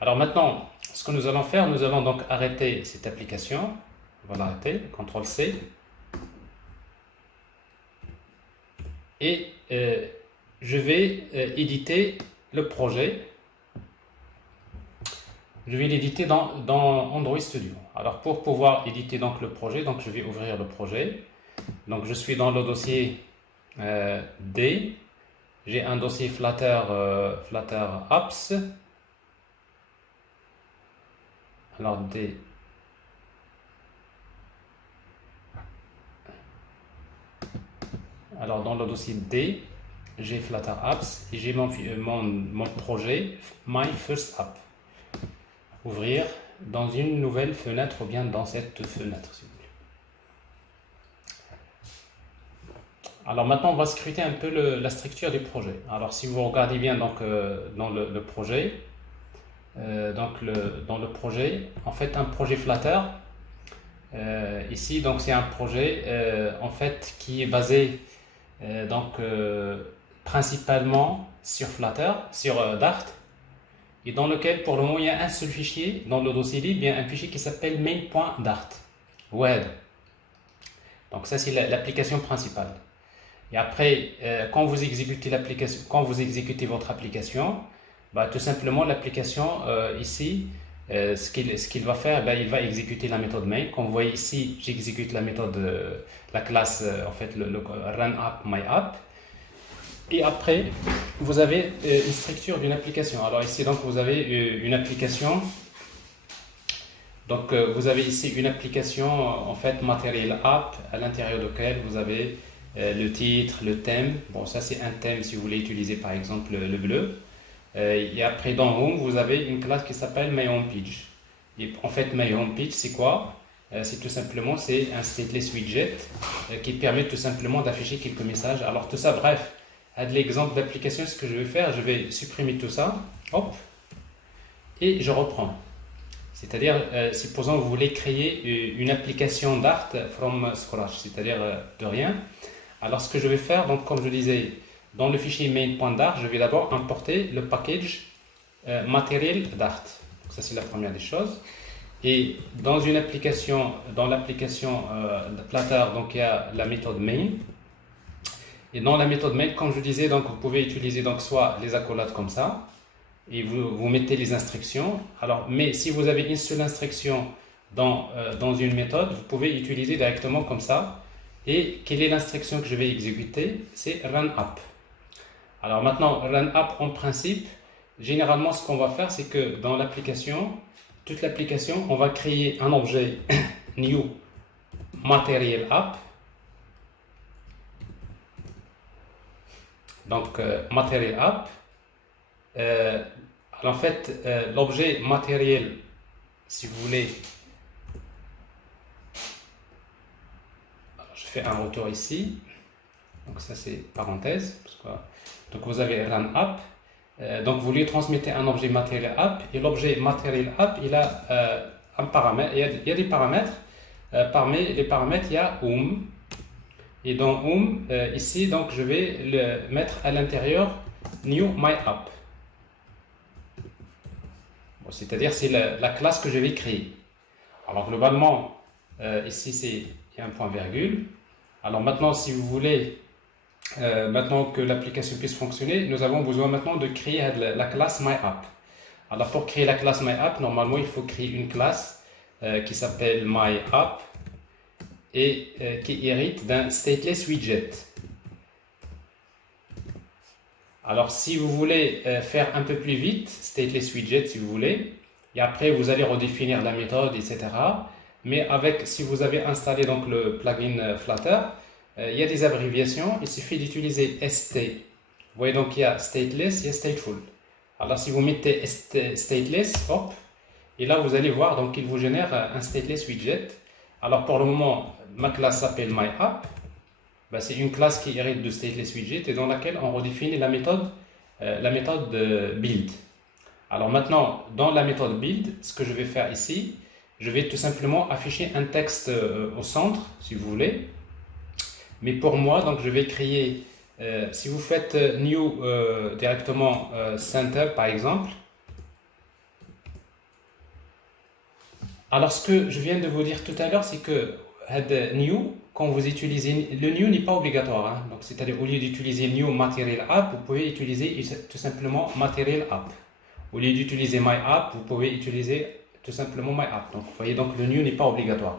Alors maintenant, ce que nous allons faire, nous allons donc arrêter cette application. On va l'arrêter, CTRL-C. Et je vais éditer le projet. Je vais l'éditer dans Android Studio. Alors pour pouvoir éditer donc le projet, donc je vais ouvrir le projet. Donc je suis dans le dossier D. J'ai un dossier Flutter Apps. Alors D. Alors dans le dossier D, j'ai Flutter Apps et j'ai mon projet My First App. Ouvrir dans une nouvelle fenêtre ou bien dans cette fenêtre si vous voulez. Alors maintenant on va scruter un peu la structure du projet. Alors si vous regardez bien donc, dans le projet, dans le projet, en fait un projet Flutter, ici donc c'est un projet en fait qui est basé principalement sur Flutter, sur Dart, et dans lequel pour le moment il y a un seul fichier dans le dossier libre, il y a un fichier qui s'appelle main.dart web. Donc ça c'est l'application principale. Et après quand vous exécutez l'application, quand vous exécutez votre application, bah, tout simplement l'application ici ce qu'il va faire, il va exécuter la méthode main. Comme vous voyez ici, j'exécute la méthode, la classe, en fait, le run app, my app. Et après, vous avez une structure d'une application. Alors ici, donc, vous avez une application. Donc, vous avez ici une application, en fait, matériel app, à l'intérieur de laquelle vous avez le titre, le thème. Bon, ça, c'est un thème si vous voulez utiliser, par exemple, le bleu. Et après, dans Home, vous avez une classe qui s'appelle MyHomePage. Et en fait, MyHomePage, c'est quoi? C'est tout simplement c'est un stateless widget qui permet tout simplement d'afficher quelques messages. Alors tout ça, bref, à de l'exemple d'application, ce que je vais faire, je vais supprimer tout ça, hop, et je reprends. C'est-à-dire, supposons que vous voulez créer une application Dart from scratch, c'est-à-dire de rien. Alors ce que je vais faire, donc comme je disais, dans le fichier main.dart, je vais d'abord importer le package matériel Dart. Donc ça c'est la première des choses. Et dans une application, dans l'application Flutter, donc il y a la méthode main. Et dans la méthode main, comme je disais, donc vous pouvez utiliser donc soit les accolades comme ça, et vous mettez les instructions. Alors, mais si vous avez une seule instruction dans une méthode, vous pouvez utiliser directement comme ça. Et quelle est l'instruction que je vais exécuter? C'est run app. Alors maintenant, run app en principe, généralement ce qu'on va faire, c'est que dans l'application, toute l'application, on va créer un objet new material app. Donc material app. Alors en fait, l'objet matériel, si vous voulez, alors je fais un retour ici. Donc ça c'est parenthèse. Parce que, donc vous avez run app. Donc vous lui transmettez un objet material app et l'objet material app il a un paramètre, il y a des paramètres. Parmi les paramètres il y a et dans ici donc je vais le mettre à l'intérieur new my app. Bon, c'est-à-dire c'est la classe que je vais créer. Alors globalement ici il y a un point virgule. Alors maintenant si vous voulez maintenant que l'application puisse fonctionner, nous avons besoin maintenant de créer la classe MyApp. Alors pour créer la classe MyApp, normalement il faut créer une classe qui s'appelle MyApp et qui hérite d'un stateless widget. Alors si vous voulez faire un peu plus vite, stateless widget si vous voulez, et après vous allez redéfinir la méthode, etc. Mais si vous avez installé donc le plugin Flutter, il y a des abréviations, il suffit d'utiliser ST. Vous voyez donc il y a stateless, il y a stateful. Alors si vous mettez stateless, hop, et là vous allez voir donc il vous génère un stateless widget. Alors pour le moment, ma classe s'appelle myApp. Ben, c'est une classe qui hérite de stateless widget et dans laquelle on redéfinit la méthode build. Alors maintenant, dans la méthode build, ce que je vais faire ici, je vais tout simplement afficher un texte au centre, si vous voulez. Mais pour moi, donc je vais créer, si vous faites new directement center par exemple, Alors, ce que je viens de vous dire tout à l'heure, c'est que new, quand vous utilisez le new n'est pas obligatoire, hein. Donc, c'est-à-dire au lieu d'utiliser new material app, vous pouvez utiliser tout simplement material app. Au lieu d'utiliser my app, vous pouvez utiliser tout simplement my app. Donc, vous voyez, donc le new n'est pas obligatoire.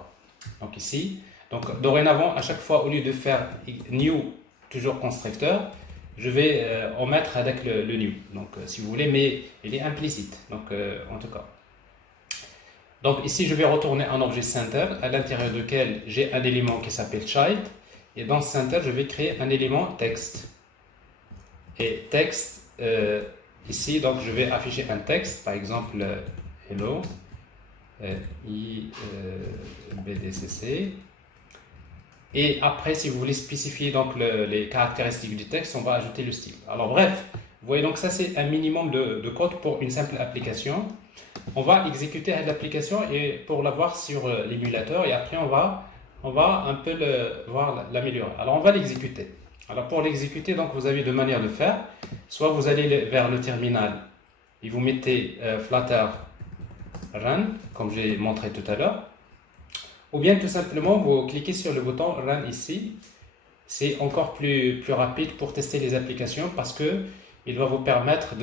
Donc ici, donc dorénavant, à chaque fois, au lieu de faire new toujours constructeur, je vais en mettre avec le new. Donc, si vous voulez, mais il est implicite. Donc, en tout cas. Donc ici, je vais retourner un objet center à l'intérieur duquel j'ai un élément qui s'appelle child. Et dans ce center, je vais créer un élément texte. Et texte, ici, donc je vais afficher un texte, par exemple, hello, BDCC. Et après, si vous voulez spécifier donc les caractéristiques du texte, on va ajouter le style. Alors bref, vous voyez donc ça c'est un minimum de code pour une simple application. On va exécuter l'application et pour la voir sur l'émulateur et après on va un peu voir l'améliorer. Alors on va l'exécuter. Alors pour l'exécuter, donc vous avez deux manières de faire. Soit vous allez vers le terminal et vous mettez Flutter Run, comme j'ai montré tout à l'heure. Ou bien tout simplement vous cliquez sur le bouton Run ici. C'est encore plus rapide pour tester les applications parce que il va vous permettre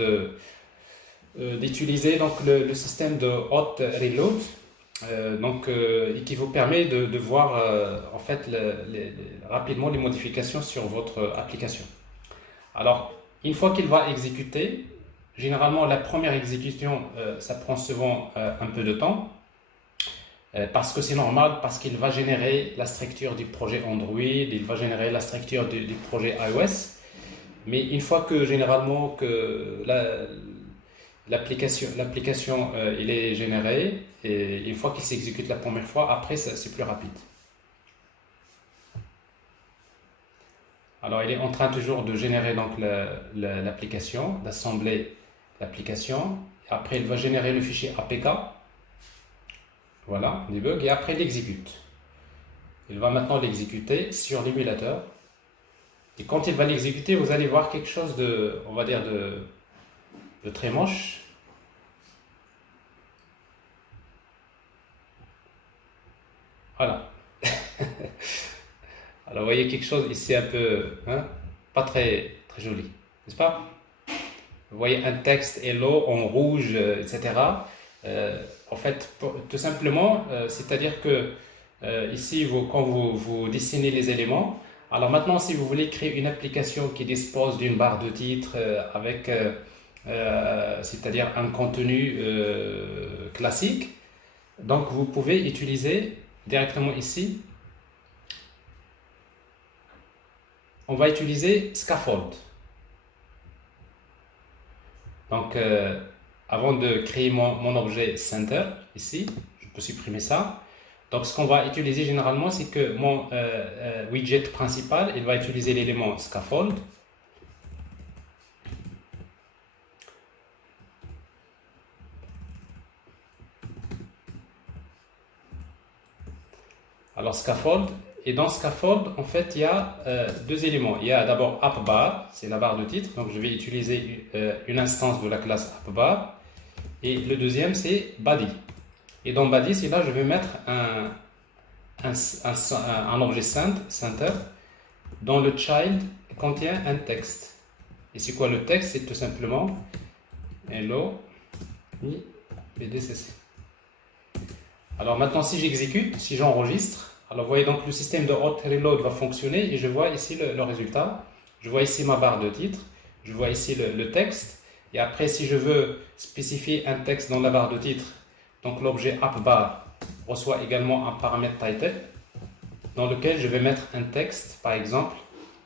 d'utiliser donc le système de hot reload qui vous permet de voir en fait rapidement les modifications sur votre application. Alors une fois qu'il va exécuter, généralement la première exécution ça prend souvent un peu de temps parce que c'est normal, parce qu'il va générer la structure du projet Android, il va générer la structure du projet iOS, mais une fois que généralement que l'application il est générée et une fois qu'il s'exécute la première fois, après c'est plus rapide. Alors il est en train toujours de générer donc l'application, d'assembler l'application. Après il va générer le fichier APK. Voilà, debug et après il exécute. Il va maintenant l'exécuter sur l'émulateur. Et quand il va l'exécuter, vous allez voir quelque chose de, on va dire de très moche. Voilà. Alors, vous voyez quelque chose ici un peu, hein, pas très joli, n'est-ce pas? Vous voyez un texte hello en rouge, etc. En fait, tout simplement, c'est-à-dire que ici, quand vous dessinez les éléments, alors maintenant, si vous voulez créer une application qui dispose d'une barre de titre avec c'est-à-dire un contenu classique. Donc vous pouvez utiliser directement ici, on va utiliser Scaffold. Donc avant de créer mon objet Center, ici, je peux supprimer ça. Donc ce qu'on va utiliser généralement, c'est que mon widget principal, il va utiliser l'élément Scaffold. Alors Scaffold, et dans Scaffold, en fait, il y a deux éléments. Il y a d'abord AppBar, c'est la barre de titre, donc je vais utiliser une instance de la classe AppBar. Et le deuxième, c'est Body. Et dans Body, c'est là je vais mettre un objet center dont le child contient un texte. Et c'est quoi le texte? C'est tout simplement hello BDCC. Alors maintenant, si j'exécute, si j'enregistre, alors vous voyez donc le système de hot reload va fonctionner et je vois ici le résultat. Je vois ici ma barre de titre, je vois ici le texte. Et après, si je veux spécifier un texte dans la barre de titre, donc l'objet AppBar reçoit également un paramètre title dans lequel je vais mettre un texte, par exemple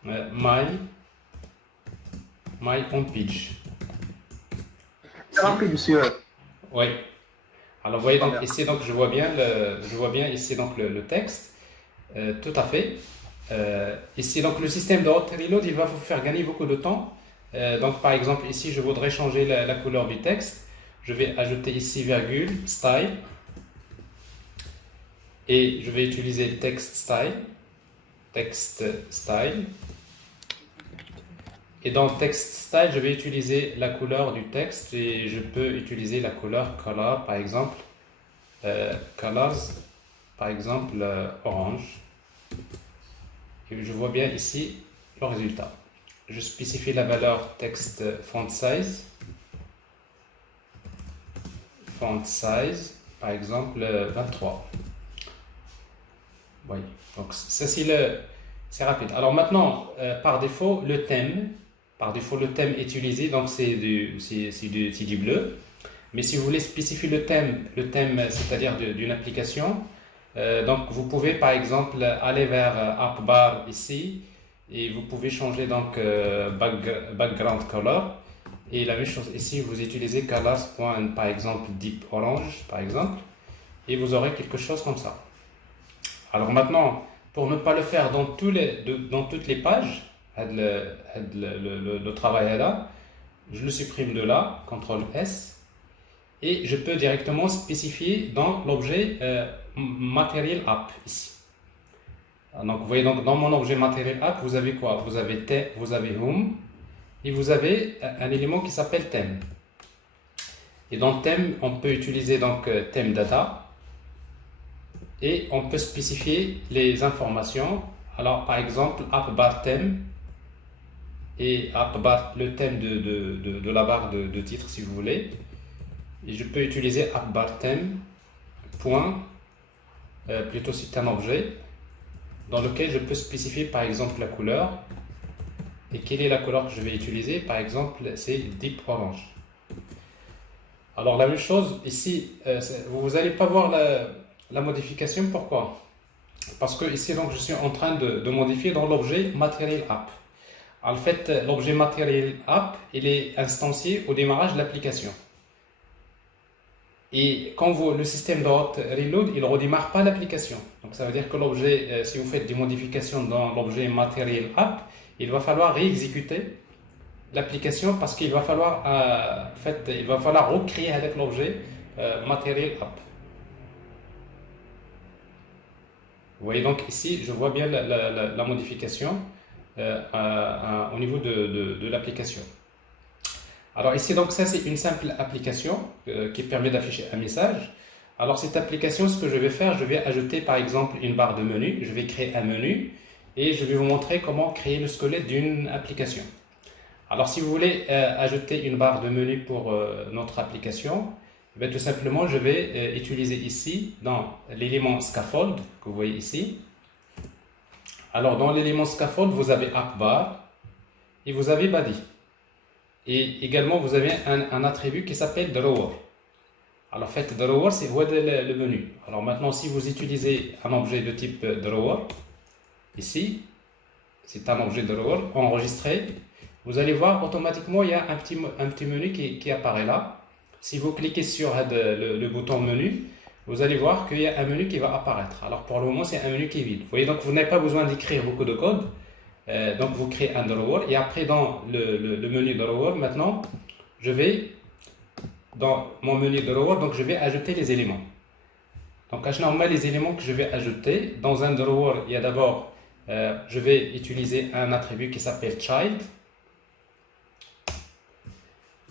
my homepage. Rapide, monsieur. Oui. Alors vous voyez donc ici, donc je vois bien ici donc le texte. Tout à fait. Ici donc le système de hot reload, il va vous faire gagner beaucoup de temps. Donc par exemple ici je voudrais changer la couleur du texte. Je vais ajouter ici virgule style et je vais utiliser text style. Et dans text style, je vais utiliser la couleur du texte et je peux utiliser la couleur color par exemple colors, par exemple orange. Et je vois bien ici le résultat. Je spécifie la valeur texte font size. Font size, par exemple 23. Oui, donc ça c'est rapide. Alors maintenant, par défaut, le thème est utilisé, donc c'est du bleu. Mais si vous voulez spécifier le thème c'est-à-dire d'une application, donc vous pouvez par exemple aller vers App Bar ici et vous pouvez changer donc background color. Et la même chose ici, vous utilisez colors, par exemple deep orange par exemple, et vous aurez quelque chose comme ça. Alors maintenant, pour ne pas le faire dans toutes les pages, le travail est là, je le supprime de là, CTRL S, et je peux directement spécifier dans l'objet Material App ici. Donc vous voyez, donc, dans mon objet Material App, vous avez quoi? Vous avez Home, et vous avez un élément qui s'appelle thème. Et dans thème, on peut utiliser donc thème data, et on peut spécifier les informations. Alors par exemple, app bar thème, et app bar le thème de la barre de titre si vous voulez. Et je peux utiliser app bar thème point, plutôt c'est un objet dans lequel je peux spécifier par exemple la couleur. Et quelle est la couleur que je vais utiliser? Par exemple, c'est deep orange. Alors la même chose ici, vous n'allez pas voir la modification. Pourquoi? Parce que ici donc je suis en train de modifier dans l'objet Material App. En fait, l'objet Material App, il est instancié au démarrage de l'application. Et quand le système de reload, il ne redémarre pas l'application. Donc ça veut dire que l'objet, si vous faites des modifications dans l'objet Material App, il va falloir réexécuter l'application parce qu'il va falloir, il va falloir recréer avec l'objet Material App. Vous voyez donc ici, je vois bien la modification au niveau de l'application. Alors ici, donc ça c'est une simple application qui permet d'afficher un message. Alors cette application, ce que je vais faire, je vais ajouter par exemple une barre de menu. Je vais créer un menu et je vais vous montrer comment créer le squelette d'une application. Alors si vous voulez ajouter une barre de menu pour notre application, bien, tout simplement je vais utiliser ici dans l'élément scaffold que vous voyez ici. Alors dans l'élément scaffold, vous avez app bar et vous avez body. Et également vous avez un attribut qui s'appelle drawer. Alors en fait drawer c'est le menu. Alors maintenant si vous utilisez un objet de type drawer, ici, c'est un objet drawer enregistré, vous allez voir automatiquement il y a un petit menu qui apparaît là. Si vous cliquez sur le bouton menu, vous allez voir qu'il y a un menu qui va apparaître. Alors pour le moment, c'est un menu qui est vide. Vous voyez, donc vous n'avez pas besoin d'écrire beaucoup de code. Donc vous créez un drawer et après dans le menu drawer, maintenant, je vais dans mon menu drawer, donc je vais ajouter les éléments. Donc normal, les éléments que je vais ajouter dans un drawer, il y a d'abord, je vais utiliser un attribut qui s'appelle child.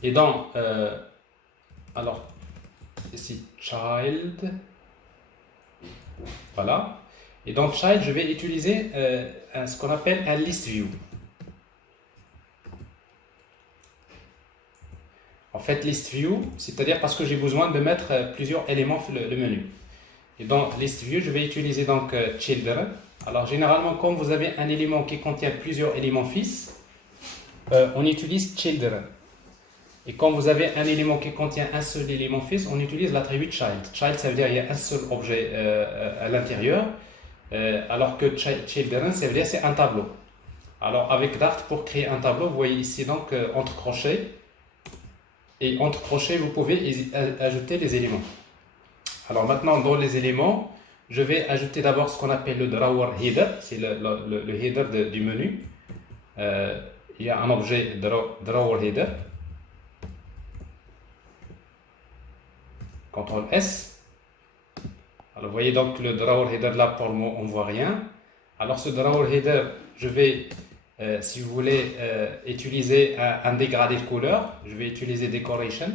Et dans alors, ici, child, voilà. Et dans child, je vais utiliser ce qu'on appelle un list view. En fait, list view, c'est-à-dire parce que j'ai besoin de mettre plusieurs éléments sur le menu. Et dans list view, je vais utiliser donc children. Alors, généralement, quand vous avez un élément qui contient plusieurs éléments fils, on utilise children. Et quand vous avez un élément qui contient un seul élément fils, on utilise l'attribut child. Child, ça veut dire qu'il y a un seul objet à l'intérieur, alors que children, ça veut dire c'est un tableau. Alors avec Dart, pour créer un tableau, vous voyez ici donc entre crochets, et entre crochets, vous pouvez ajouter les éléments. Alors maintenant, dans les éléments, je vais ajouter d'abord ce qu'on appelle le drawer header, c'est le header du menu. Il y a un objet drawer header. CTRL S. Alors vous voyez donc le drawer header là, pour le moment on ne voit rien. Alors ce drawer header, je vais, si vous voulez, utiliser un dégradé de couleur. Je vais utiliser decoration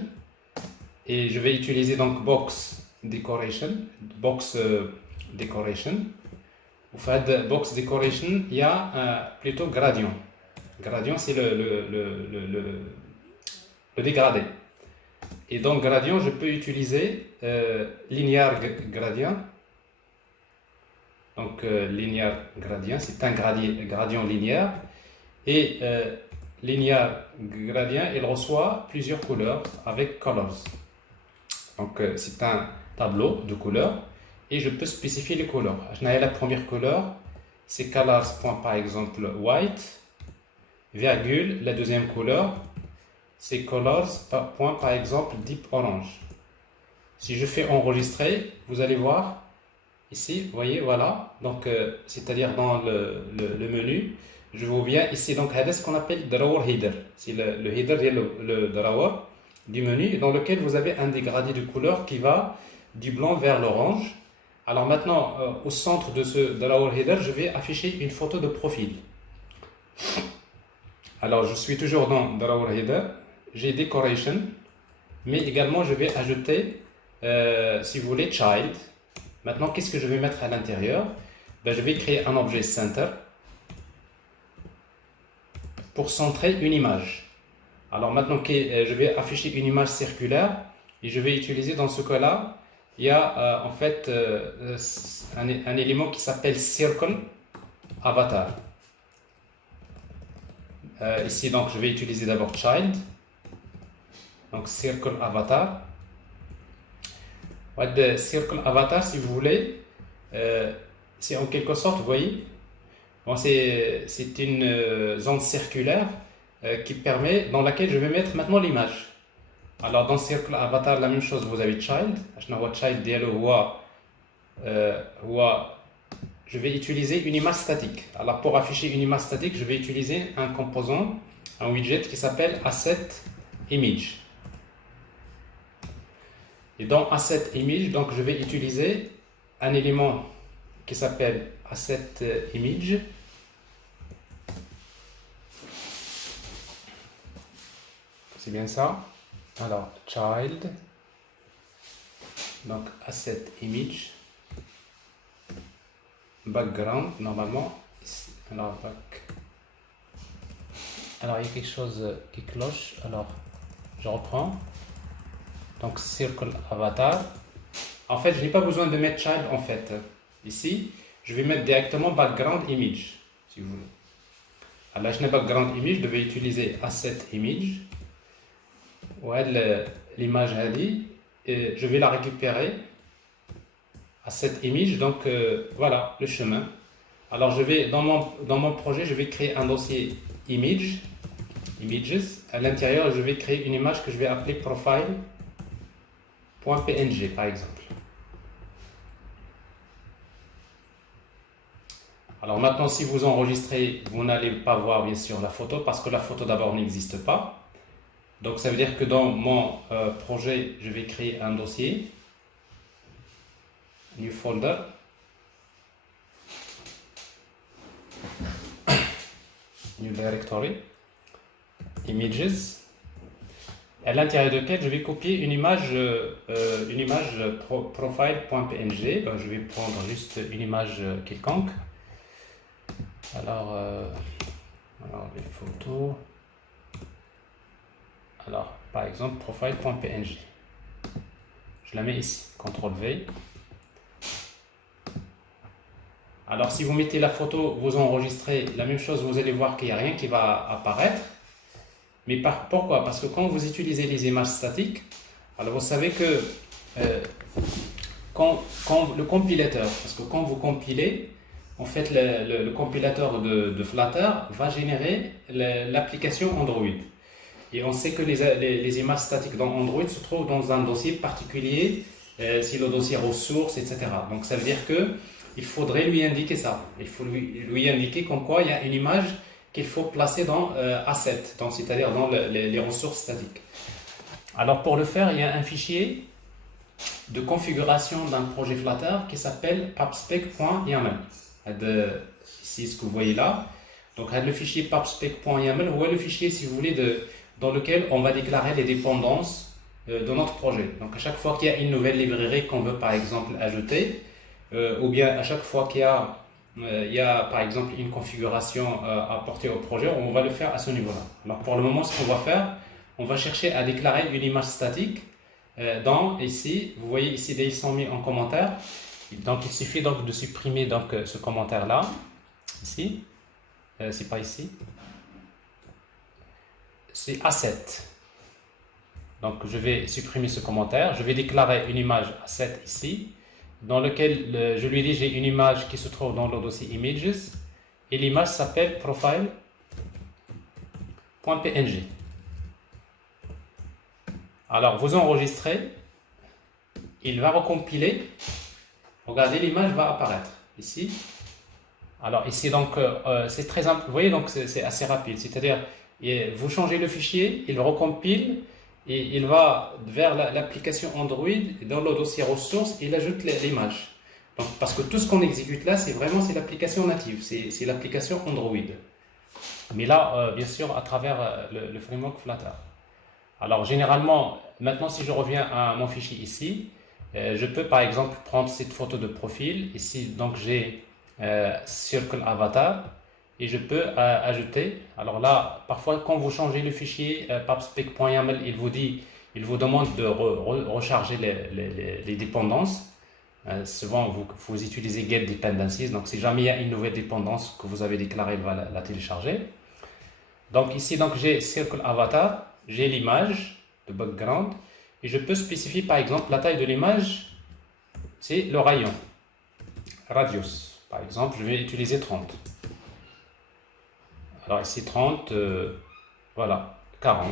et je vais utiliser donc box decoration, box decoration. Au fait de box decoration, il y a plutôt gradient. Gradient, c'est le dégradé. Et donc gradient, je peux utiliser linéaire gradient. Donc linéaire gradient, c'est un gradient linéaire. Et linéaire gradient, il reçoit plusieurs couleurs avec colors. Donc c'est un tableau de couleurs et je peux spécifier les couleurs. La première couleur, c'est colors, par exemple white, virgule, la deuxième couleur, c'est colors, par exemple deep orange. Si je fais enregistrer, vous allez voir ici, vous voyez, voilà, donc c'est-à-dire dans le menu, je vous viens ici, donc c'est ce qu'on appelle drawer header. C'est le header, le drawer du menu dans lequel vous avez un dégradé de couleur qui va du blanc vers l'orange. Alors maintenant, au centre de ce drawer header, je vais afficher une photo de profil. Alors je suis toujours dans drawer header, j'ai decoration, mais également je vais ajouter, si vous voulez, child. Maintenant, qu'est-ce que je vais mettre à l'intérieur? Ben, je vais créer un objet center pour centrer une image. Alors maintenant, je vais afficher une image circulaire et je vais utiliser dans ce cas-là, il y a en fait un élément qui s'appelle circle avatar. Ici, donc, je vais utiliser d'abord child, donc circle avatar. De circle avatar, si vous voulez, c'est en quelque sorte, vous voyez, bon, c'est une zone circulaire qui permet, dans laquelle je vais mettre maintenant l'image. Alors dans circle avatar, la même chose, vous avez child. Je vais utiliser une image statique. Alors pour afficher une image statique, je vais utiliser un composant, un widget qui s'appelle asset image. Et dans asset image, donc je vais utiliser un élément qui s'appelle asset image. C'est bien ça. Alors child, donc asset image, background normalement. Alors alors il y a quelque chose qui cloche. Alors je reprends. Donc circle avatar. En fait, je n'ai pas besoin de mettre child en fait. Ici, je vais mettre directement background image, si vous voulez. Alors, je n'ai background image, je vais utiliser asset image. Ouais, l'image a dit, et je vais la récupérer. Asset image, donc voilà le chemin. Alors, je vais dans mon projet, je vais créer un dossier images. À l'intérieur, je vais créer une image que je vais appeler profile.png par exemple. Alors maintenant, si vous enregistrez, vous n'allez pas voir bien sûr la photo parce que la photo d'abord n'existe pas. Donc ça veut dire que dans mon projet, je vais créer un dossier, new folder, new directory, images, à l'intérieur duquel je vais copier une image profile.png. Donc, je vais prendre juste une image quelconque. Alors les photos. Alors, par exemple, profile.png. Je la mets ici, CTRL V. Alors, si vous mettez la photo, vous enregistrez la même chose, vous allez voir qu'il n'y a rien qui va apparaître. Mais pourquoi? Parce que quand vous utilisez les images statiques, alors vous savez que quand le compilateur, parce que quand vous compilez, en fait le compilateur de Flutter va générer l'application Android. Et on sait que les images statiques dans Android se trouvent dans un dossier particulier, c'est le dossier ressources, etc. Donc ça veut dire qu'il faudrait lui indiquer ça. Il faut lui indiquer comme quoi il y a une image qu'il faut placer dans Asset, c'est-à-dire dans les ressources statiques. Alors pour le faire, il y a un fichier de configuration d'un projet Flutter qui s'appelle pubspec.yaml. Ici, ce que vous voyez là. Donc le fichier pubspec.yaml, ou le fichier, si vous voulez, dans lequel on va déclarer les dépendances de notre projet. Donc à chaque fois qu'il y a une nouvelle librairie qu'on veut par exemple ajouter, ou bien à chaque fois il y a par exemple une configuration à apporter au projet, on va le faire à ce niveau-là. Alors pour le moment, ce qu'on va faire, on va chercher à déclarer une image statique dans ici, vous voyez ici, ils sont mis en commentaire. Donc il suffit donc de supprimer donc ce commentaire-là, ici, c'est pas ici, c'est A7. Donc je vais supprimer ce commentaire, je vais déclarer une image A7 ici, dans lequel je lui dis j'ai une image qui se trouve dans le dossier images, et l'image s'appelle profile.png. Alors vous enregistrez, il va recompiler, regardez l'image va apparaître ici. Alors ici donc c'est très simple, vous voyez donc c'est assez rapide, c'est-à-dire vous changez le fichier, il recompile et il va vers l'application Android, dans le dossier ressources, il ajoute l'image. Donc parce que tout ce qu'on exécute là, c'est l'application native, c'est l'application Android. Mais là, bien sûr, à travers le framework Flutter. Alors généralement, maintenant si je reviens à mon fichier ici, je peux par exemple prendre cette photo de profil. Ici, donc j'ai Circle Avatar et je peux ajouter. Alors là, parfois quand vous changez le fichier pubspec.yaml, il vous demande de recharger les dépendances. Souvent vous utilisez get dependencies, donc si jamais il y a une nouvelle dépendance que vous avez déclarée, il va la télécharger. Donc ici donc j'ai Circle Avatar, j'ai l'image de background et je peux spécifier par exemple la taille de l'image, c'est le rayon, radius. Par exemple, je vais utiliser 30. Alors ici 30, voilà, 40,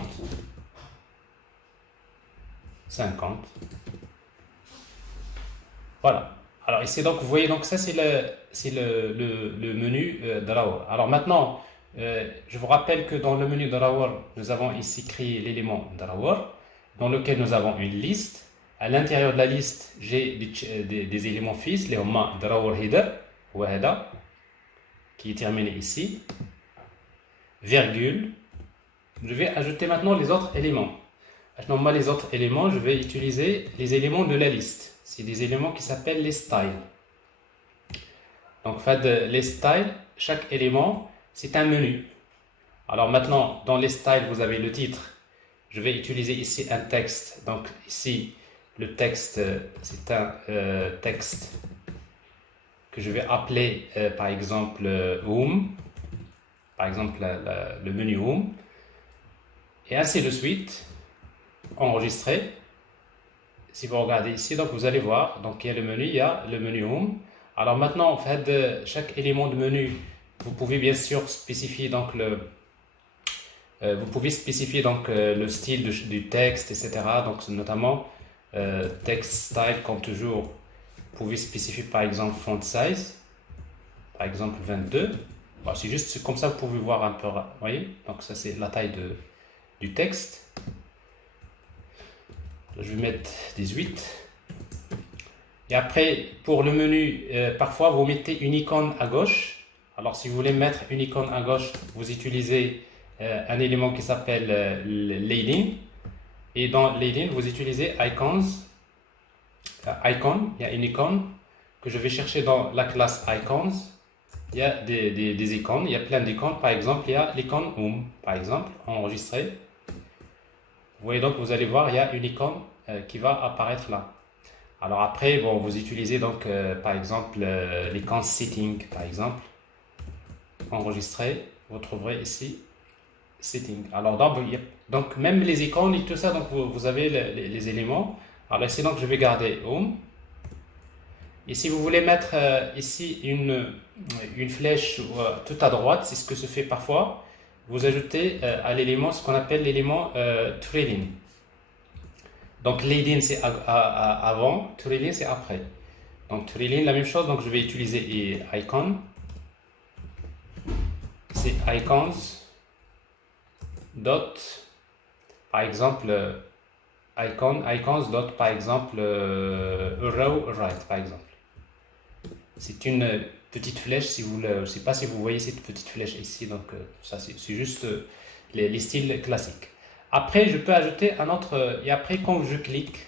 50. Voilà. Alors ici donc vous voyez donc ça c'est le menu drawer. Alors maintenant je vous rappelle que dans le menu drawer nous avons ici créé l'élément drawer dans lequel nous avons une liste. À l'intérieur de la liste j'ai des éléments fils, les drawer header qui est terminé ici, virgule. Je vais ajouter maintenant les autres éléments. Maintenant, les autres éléments, je vais utiliser les éléments de la liste. C'est des éléments qui s'appellent les styles. Donc, en fait, les styles, chaque élément, c'est un menu. Alors maintenant, dans les styles, vous avez le titre. Je vais utiliser ici un texte. Donc ici, le texte, c'est un texte que je vais appeler par exemple Home, par exemple le menu Home, et ainsi de suite, enregistrer. Si vous regardez ici, donc vous allez voir, donc il y a le menu Home. Alors maintenant, en fait, de chaque élément de menu, vous pouvez bien sûr spécifier donc vous pouvez spécifier donc le style du texte, etc. Donc notamment text style, comme toujours. Vous pouvez spécifier par exemple font size, par exemple 22. Bon, c'est juste comme ça, vous pouvez voir un peu. Vous voyez, donc ça c'est la taille du texte. Je vais mettre 18. Et après, pour le menu, parfois vous mettez une icône à gauche. Alors si vous voulez mettre une icône à gauche, vous utilisez un élément qui s'appelle Layline. Et dans Layline, vous utilisez icons. Icon, il y a une icône que je vais chercher dans la classe icons. Il y a des icônes, il y a plein d'icônes. Par exemple, il y a l'icône Home, par exemple, enregistré. Vous voyez donc, vous allez voir, il y a une icône qui va apparaître là. Alors après, bon, vous utilisez donc, par exemple, l'icône Setting, par exemple. Enregistré, vous trouverez ici Setting. Alors donc même les icônes et tout ça, donc vous avez les éléments. Alors ici, donc je vais garder Home. Et si vous voulez mettre ici une flèche tout à droite, c'est ce que se fait parfois, vous ajoutez à l'élément ce qu'on appelle l'élément trailing. Donc leading c'est avant, trailing c'est après. Donc trailing la même chose, donc je vais utiliser icon. C'est icons dot par exemple icons dot par exemple row right par exemple. C'est une petite flèche, si vous je ne sais pas si vous voyez cette petite flèche ici, donc ça c'est juste les styles classiques. Après, je peux ajouter un autre, et après, quand je clique,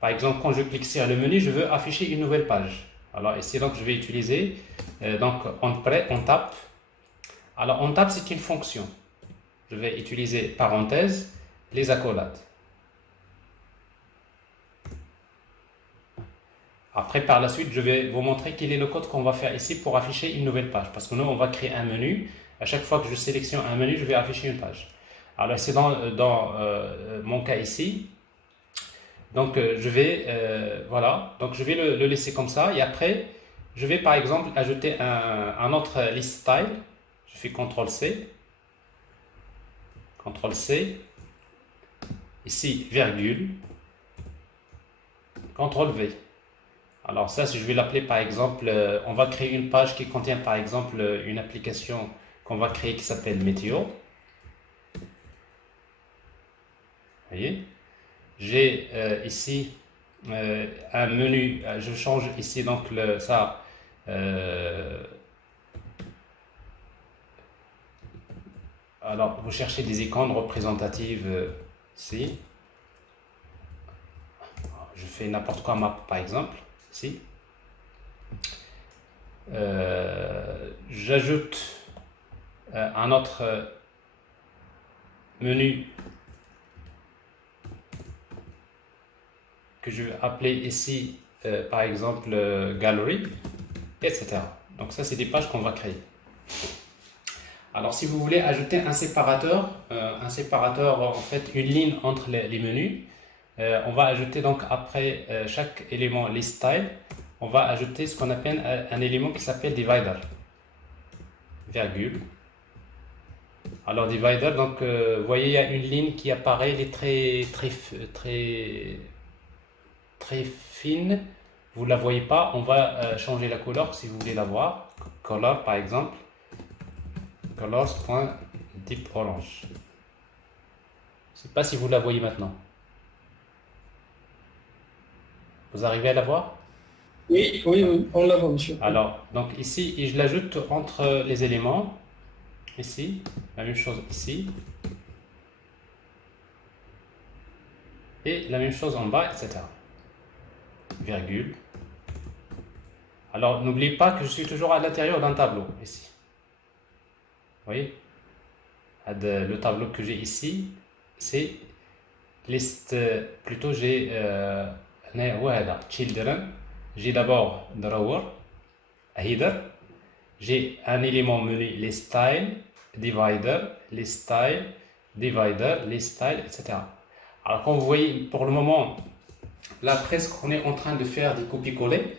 par exemple, quand je clique sur le menu, je veux afficher une nouvelle page. Alors ici, donc, je vais utiliser, donc, on tape. Alors, on tape, c'est une fonction. Je vais utiliser parenthèse, les accolades. Après, par la suite, je vais vous montrer quel est le code qu'on va faire ici pour afficher une nouvelle page. Parce que nous, on va créer un menu. À chaque fois que je sélectionne un menu, je vais afficher une page. Alors, c'est dans mon cas ici. Donc, je vais, voilà. Donc, je vais le laisser comme ça. Et après, je vais, par exemple, ajouter un autre list style. Je fais CTRL-C. CTRL-C. Ici, virgule. CTRL-V. Alors ça, si je vais l'appeler par exemple, on va créer une page qui contient par exemple une application qu'on va créer qui s'appelle Météo. Vous voyez, j'ai ici un menu, je change ici donc ça. Alors vous cherchez des icônes représentatives ici. Je fais n'importe quoi map par exemple ici. J'ajoute un autre menu que je vais appeler ici par exemple Gallery, etc. Donc ça, c'est des pages qu'on va créer. Alors si vous voulez ajouter un séparateur en fait une ligne entre les menus, on va ajouter donc après chaque élément list style, on va ajouter ce qu'on appelle un élément qui s'appelle divider, virgule. Alors divider, donc vous voyez, il y a une ligne qui apparaît, elle est très fine. Vous ne la voyez pas, on va changer la couleur si vous voulez la voir. Color par exemple, colors.deep orange. Je ne sais pas si vous la voyez maintenant. Vous arrivez à la voir? Oui, oui, oui, on la voit, monsieur. Alors, donc ici, et je l'ajoute entre les éléments. Ici, la même chose ici. Et la même chose en bas, etc. Virgule. Alors, n'oubliez pas que je suis toujours à l'intérieur d'un tableau, ici. Vous voyez? Le tableau que j'ai ici, c'est liste, plutôt j'ai children. J'ai d'abord drawer, header. J'ai un élément menu, les styles, divider, les styles, divider, les styles, etc. Alors, comme vous voyez, pour le moment, là, presque, on est en train de faire des copier-coller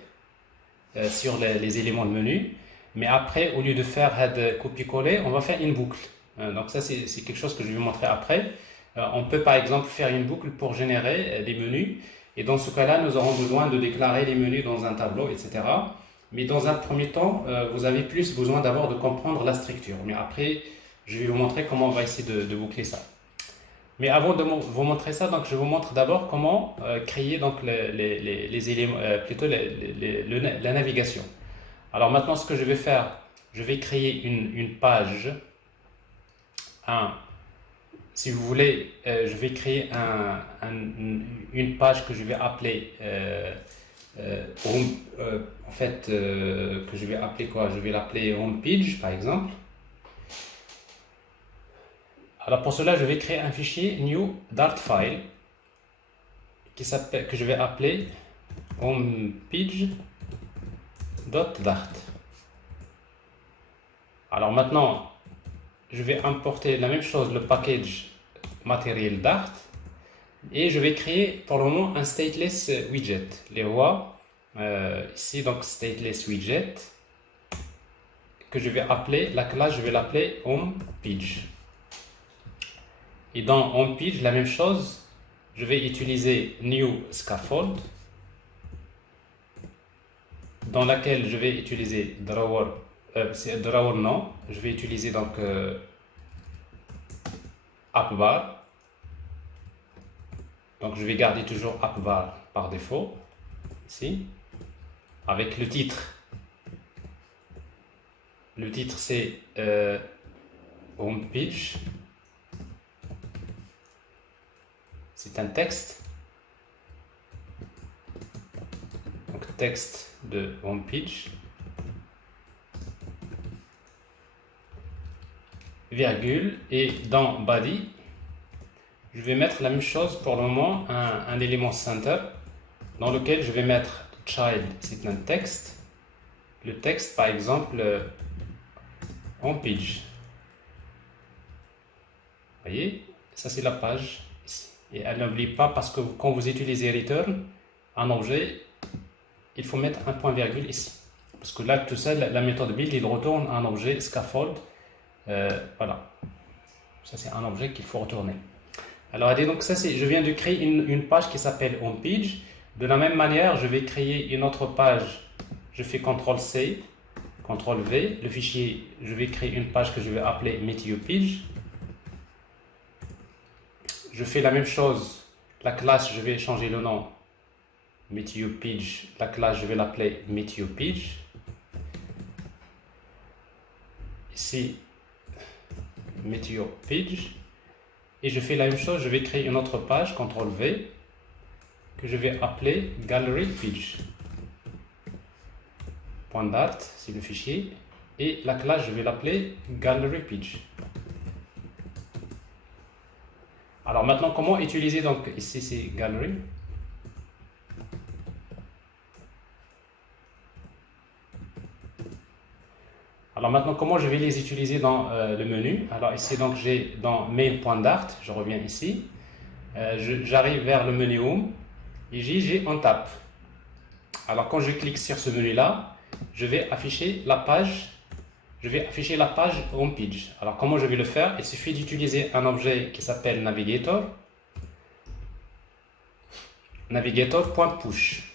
sur les éléments de menu. Mais après, au lieu de faire copier-coller, on va faire une boucle. Donc ça, c'est quelque chose que je vais vous montrer après. On peut par exemple faire une boucle pour générer des menus. Et dans ce cas-là, nous aurons besoin de déclarer les menus dans un tableau, etc. Mais dans un premier temps, vous avez plus besoin d'abord de comprendre la structure. Mais après, je vais vous montrer comment on va essayer de boucler ça. Mais avant de vous montrer ça, donc je vous montre d'abord comment créer donc les éléments, plutôt la navigation. Alors maintenant, ce que je vais faire, je vais créer une page, si vous voulez, je vais créer une page que je vais appeler, en fait, que je vais appeler quoi? Je vais l'appeler home page, par exemple. Alors pour cela, je vais créer un fichier new dart file que je vais appeler homepage.dart. Alors maintenant, je vais importer la même chose, le package matériel Dart, et je vais créer pour le moment un stateless widget. Les voix ici, donc stateless widget, que je vais appeler, la classe, je vais l'appeler homepage. Et dans homepage, la même chose, je vais utiliser new scaffold, dans laquelle je vais utiliser drawer, c'est drawer non, je vais utiliser donc appbar. Donc je vais garder toujours appbar par défaut, ici, avec le titre. Le titre c'est homepage. c'est un texte. Donc texte de homepage, virgule, et dans body, je vais mettre la même chose pour le moment, un élément center dans lequel je vais mettre child, c'est un texte. Le texte, par exemple, homepage. Vous voyez, ça c'est la page ici. Et elle n'oublie pas, parce que quand vous utilisez return, un objet, il faut mettre un point virgule ici. Parce que là, tout ça, la méthode build, il retourne un objet scaffold. Voilà. Ça c'est un objet qu'il faut retourner. Alors, donc ça c'est, je viens de créer une page qui s'appelle homepage. De la même manière, je vais créer une autre page. Je fais CTRL-C, CTRL-V. Le fichier, je vais créer une page que je vais appeler MeteoPage. Je fais la même chose. La classe, je vais changer le nom. MeteoPage. La classe, je vais l'appeler MeteoPage. Ici, MeteoPage. Et je fais la même chose. Je vais créer une autre page, CTRL-V, que je vais appeler GalleryPage. .date, c'est le fichier, et la classe je vais l'appeler GalleryPage. Alors maintenant, comment utiliser, donc ici c'est Gallery. Alors maintenant, comment je vais les utiliser dans le menu? Alors ici, donc j'ai dans main.dart, je reviens ici, j'arrive vers le menu Home, et j'ai on tap. Alors quand je clique sur ce menu là, je vais afficher la page homepage. Alors comment je vais le faire? Il suffit d'utiliser un objet qui s'appelle navigator.push.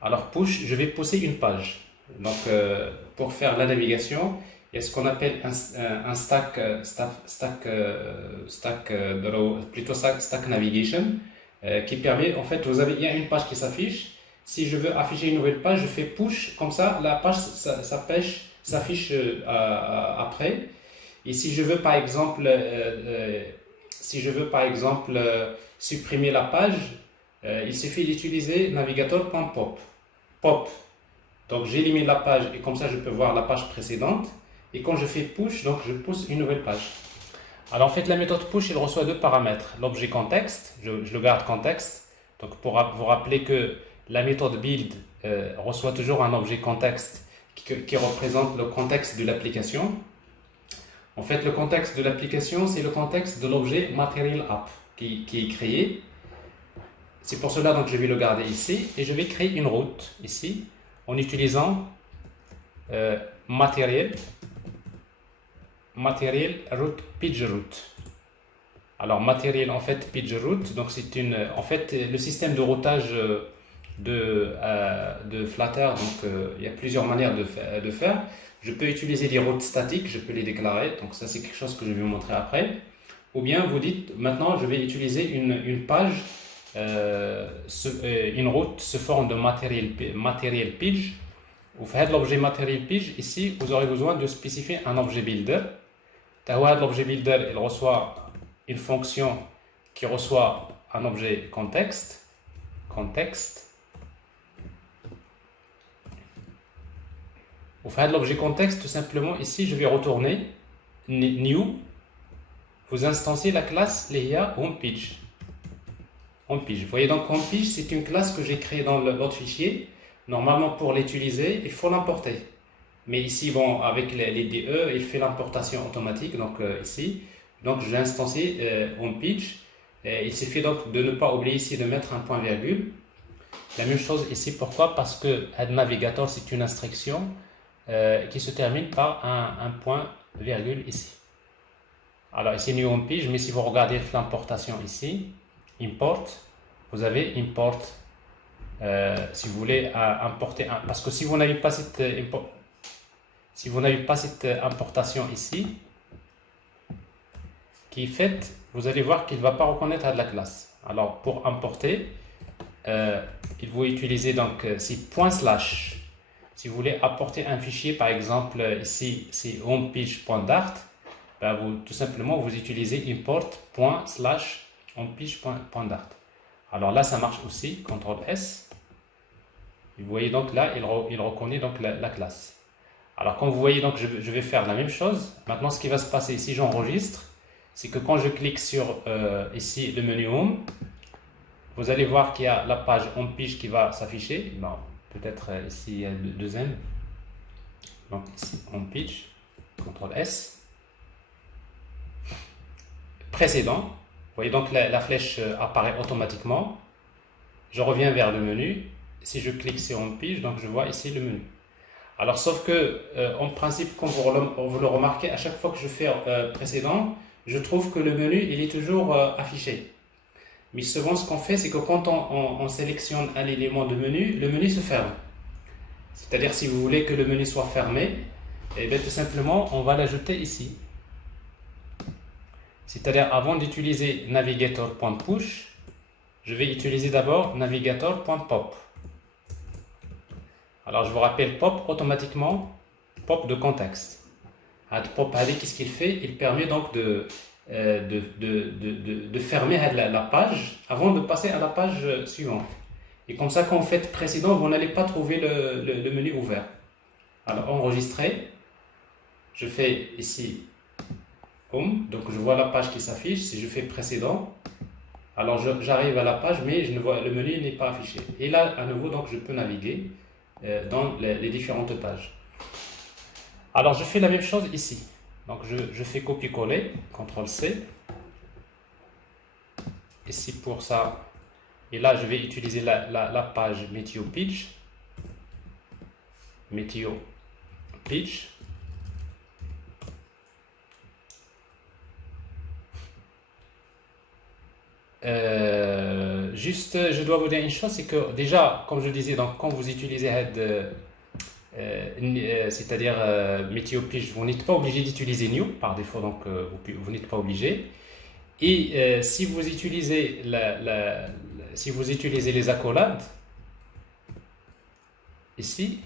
Alors push, je vais pousser une page. Donc pour faire la navigation, il y a ce qu'on appelle un stack navigation qui permet, en fait, il y a une page qui s'affiche. Si je veux afficher une nouvelle page, je fais push, comme ça la page s'affiche après. Et si je veux par exemple supprimer la page, il suffit d'utiliser navigator.pop. Pop. Donc j'élimine la page et comme ça je peux voir la page précédente. Et quand je fais push, donc je pousse une nouvelle page. Alors en fait, la méthode push, il reçoit deux paramètres. L'objet contexte, je le garde contexte. Donc pour vous rappeler que la méthode build reçoit toujours un objet contexte qui représente le contexte de l'application. En fait, le contexte de l'application, c'est le contexte de l'objet Material App qui est créé. C'est pour cela donc je vais le garder ici et je vais créer une route ici en utilisant Material route page route. Alors Material en fait page route, donc c'est le système de routage de Flutter. Donc il y a plusieurs manières de faire. Je peux utiliser des routes statiques, je peux les déclarer, donc ça c'est quelque chose que je vais vous montrer après. Ou bien vous dites maintenant je vais utiliser une page, une route se forme de Material Page. Vous faites l'objet Material Page, ici vous aurez besoin de spécifier un objet builder. L'objet builder il reçoit une fonction qui reçoit un objet contexte. Vous faites l'objet contexte, tout simplement ici je vais retourner new. Vous instanciez la classe Leia homepage. Vous voyez donc homepage c'est une classe que j'ai créée dans l'autre fichier. Normalement pour l'utiliser il faut l'importer. Mais ici bon avec les DE il fait l'importation automatique. Donc ici donc j'ai instancié homepage. Il suffit donc de ne pas oublier ici de mettre un point virgule. La même chose ici, pourquoi? Parce que Add Navigator c'est une instruction qui se termine par un point virgule ici. Alors ici new homepage, mais si vous regardez l'importation ici, import, vous avez import si vous voulez importer parce que si vous n'avez pas cette importation ici qui est faite, vous allez voir qu'il ne va pas reconnaître à de la classe. Alors pour importer, il faut utiliser donc si /. Si vous voulez apporter un fichier, par exemple ici c'est homepage.dart, ben tout simplement vous utilisez import./ homepage.dart. Alors là, ça marche aussi, CTRL S. Vous voyez donc là, il reconnaît donc la classe. Alors comme vous voyez, donc je vais faire la même chose. Maintenant, ce qui va se passer, si j'enregistre, c'est que quand je clique sur ici le menu Home, vous allez voir qu'il y a la page homepage qui va s'afficher. Bon, peut-être ici il y a deux M. Donc ici homepage, CTRL S. Précédent. Vous voyez donc la flèche apparaît automatiquement. Je reviens vers le menu. Si je clique sur homepage, donc je vois ici le menu. Alors sauf que en principe, quand vous le remarquez, à chaque fois que je fais précédent, je trouve que le menu il est toujours affiché. Mais souvent ce qu'on fait, c'est que quand on sélectionne un élément de menu, le menu se ferme. C'est-à-dire si vous voulez que le menu soit fermé, et bien tout simplement on va l'ajouter ici. C'est-à-dire avant d'utiliser navigator.push, je vais utiliser d'abord navigator.pop. Alors je vous rappelle, pop automatiquement, pop de contexte. Pop, qu'est-ce qu'il fait? Il permet donc de fermer la page avant de passer à la page suivante. Et comme ça, quand vous faites précédent, vous n'allez pas trouver le menu ouvert. Alors enregistrer, je fais ici Home, donc je vois la page qui s'affiche. Si je fais précédent, alors j'arrive à la page, mais je ne vois, le menu n'est pas affiché. Et là, à nouveau, donc je peux naviguer dans les différentes pages. Alors je fais la même chose ici. Donc je fais copier-coller, CTRL-C. Ici pour ça. Et là, je vais utiliser la page Meteo Pitch. Meteo Pitch. Juste, je dois vous dire une chose, c'est que déjà, comme je disais, donc, quand vous utilisez c'est-à-dire Meteo Pitch, vous n'êtes pas obligé d'utiliser New par défaut, donc vous n'êtes pas obligé. Et si vous utilisez si vous utilisez les accolades, ici,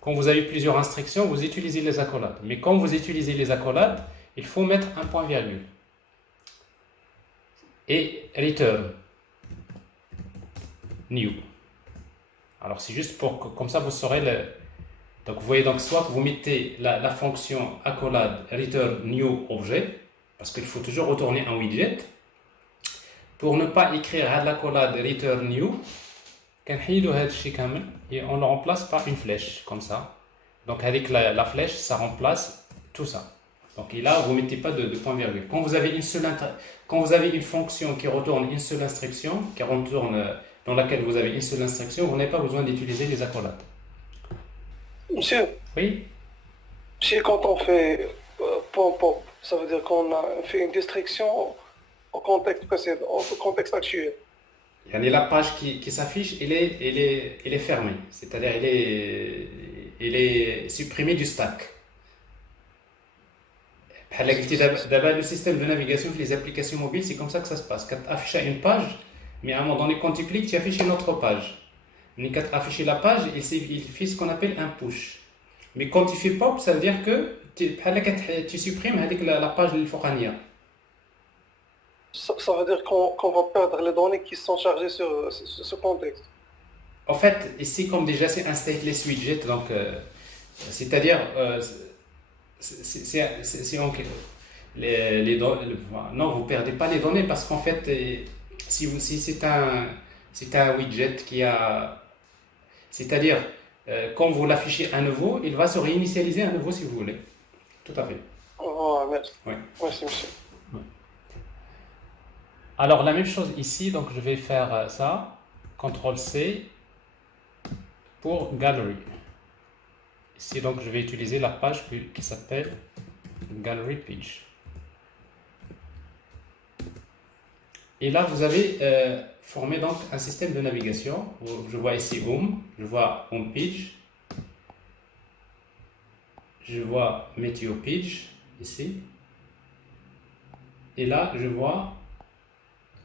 quand vous avez plusieurs instructions, vous utilisez les accolades. Mais quand vous utilisez les accolades, il faut mettre un point-virgule. Et return new. Alors c'est juste pour que, comme ça vous saurez donc vous voyez, donc soit vous mettez la fonction accolade return new objet, parce qu'il faut toujours retourner un widget. Pour ne pas écrire l'accolade return new, et on le remplace par une flèche comme ça. Donc avec la flèche, ça remplace tout ça. Donc et là, vous ne mettez pas de point-virgule. Quand vous avez une fonction qui retourne une seule instruction, dans laquelle vous avez une seule instruction, vous n'avez pas besoin d'utiliser les accolades. Monsieur, Oui. monsieur, quand on fait point pop, ça veut dire qu'on a fait une destruction au contexte précédent, au contexte actuel. La page qui s'affiche, elle est fermée. C'est-à-dire elle est supprimée du stack. Le système de navigation les applications mobiles, c'est comme ça que ça se passe. Quand tu affiches une page, mais à un moment donné, quand tu cliques, tu affiches une autre page. Mais quand tu affiches la page, il fait ce qu'on appelle un push. Mais quand tu fais pop, ça veut dire que tu supprimes la page de l'Ifokania. Ça veut dire qu'on va perdre les données qui sont chargées sur ce contexte. En fait, ici, comme déjà c'est un stateless widget, donc c'est-à-dire non, vous perdez pas les données parce qu'en fait, si c'est un widget qui a, c'est-à-dire quand vous l'affichez à nouveau, il va se réinitialiser à nouveau si vous voulez. Tout à fait. Oh, merci. Oui. Merci, monsieur. Alors la même chose ici, donc je vais faire ça, CTRL-C pour Gallery. Ici donc je vais utiliser la page qui s'appelle Gallery Page. Et là vous avez formé donc un système de navigation. Je vois ici Home, je vois Home Page, je vois Meteo Page ici, et là je vois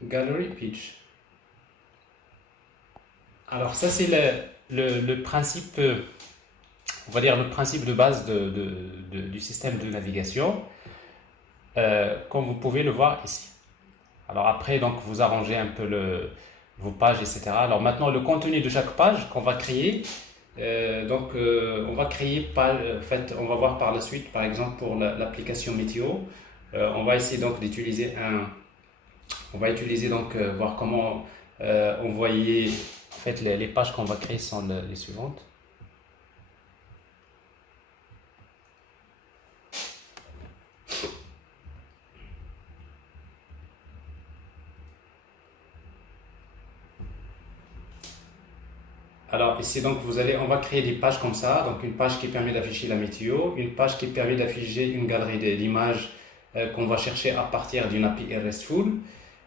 Gallery Page. Alors ça c'est le principe, on va dire le principe de base du système de navigation, comme vous pouvez le voir ici. Alors après, donc, vous arrangez un peu vos pages, etc. Alors maintenant, le contenu de chaque page qu'on va créer, on va créer, en fait, on va voir par la suite, par exemple, pour l'application météo, on va essayer donc d'utiliser on va utiliser donc, voir comment envoyer, en fait, les pages qu'on va créer sont les suivantes. Alors ici donc on va créer des pages comme ça, donc une page qui permet d'afficher la météo, une page qui permet d'afficher une galerie d'images qu'on va chercher à partir d'une API RESTful.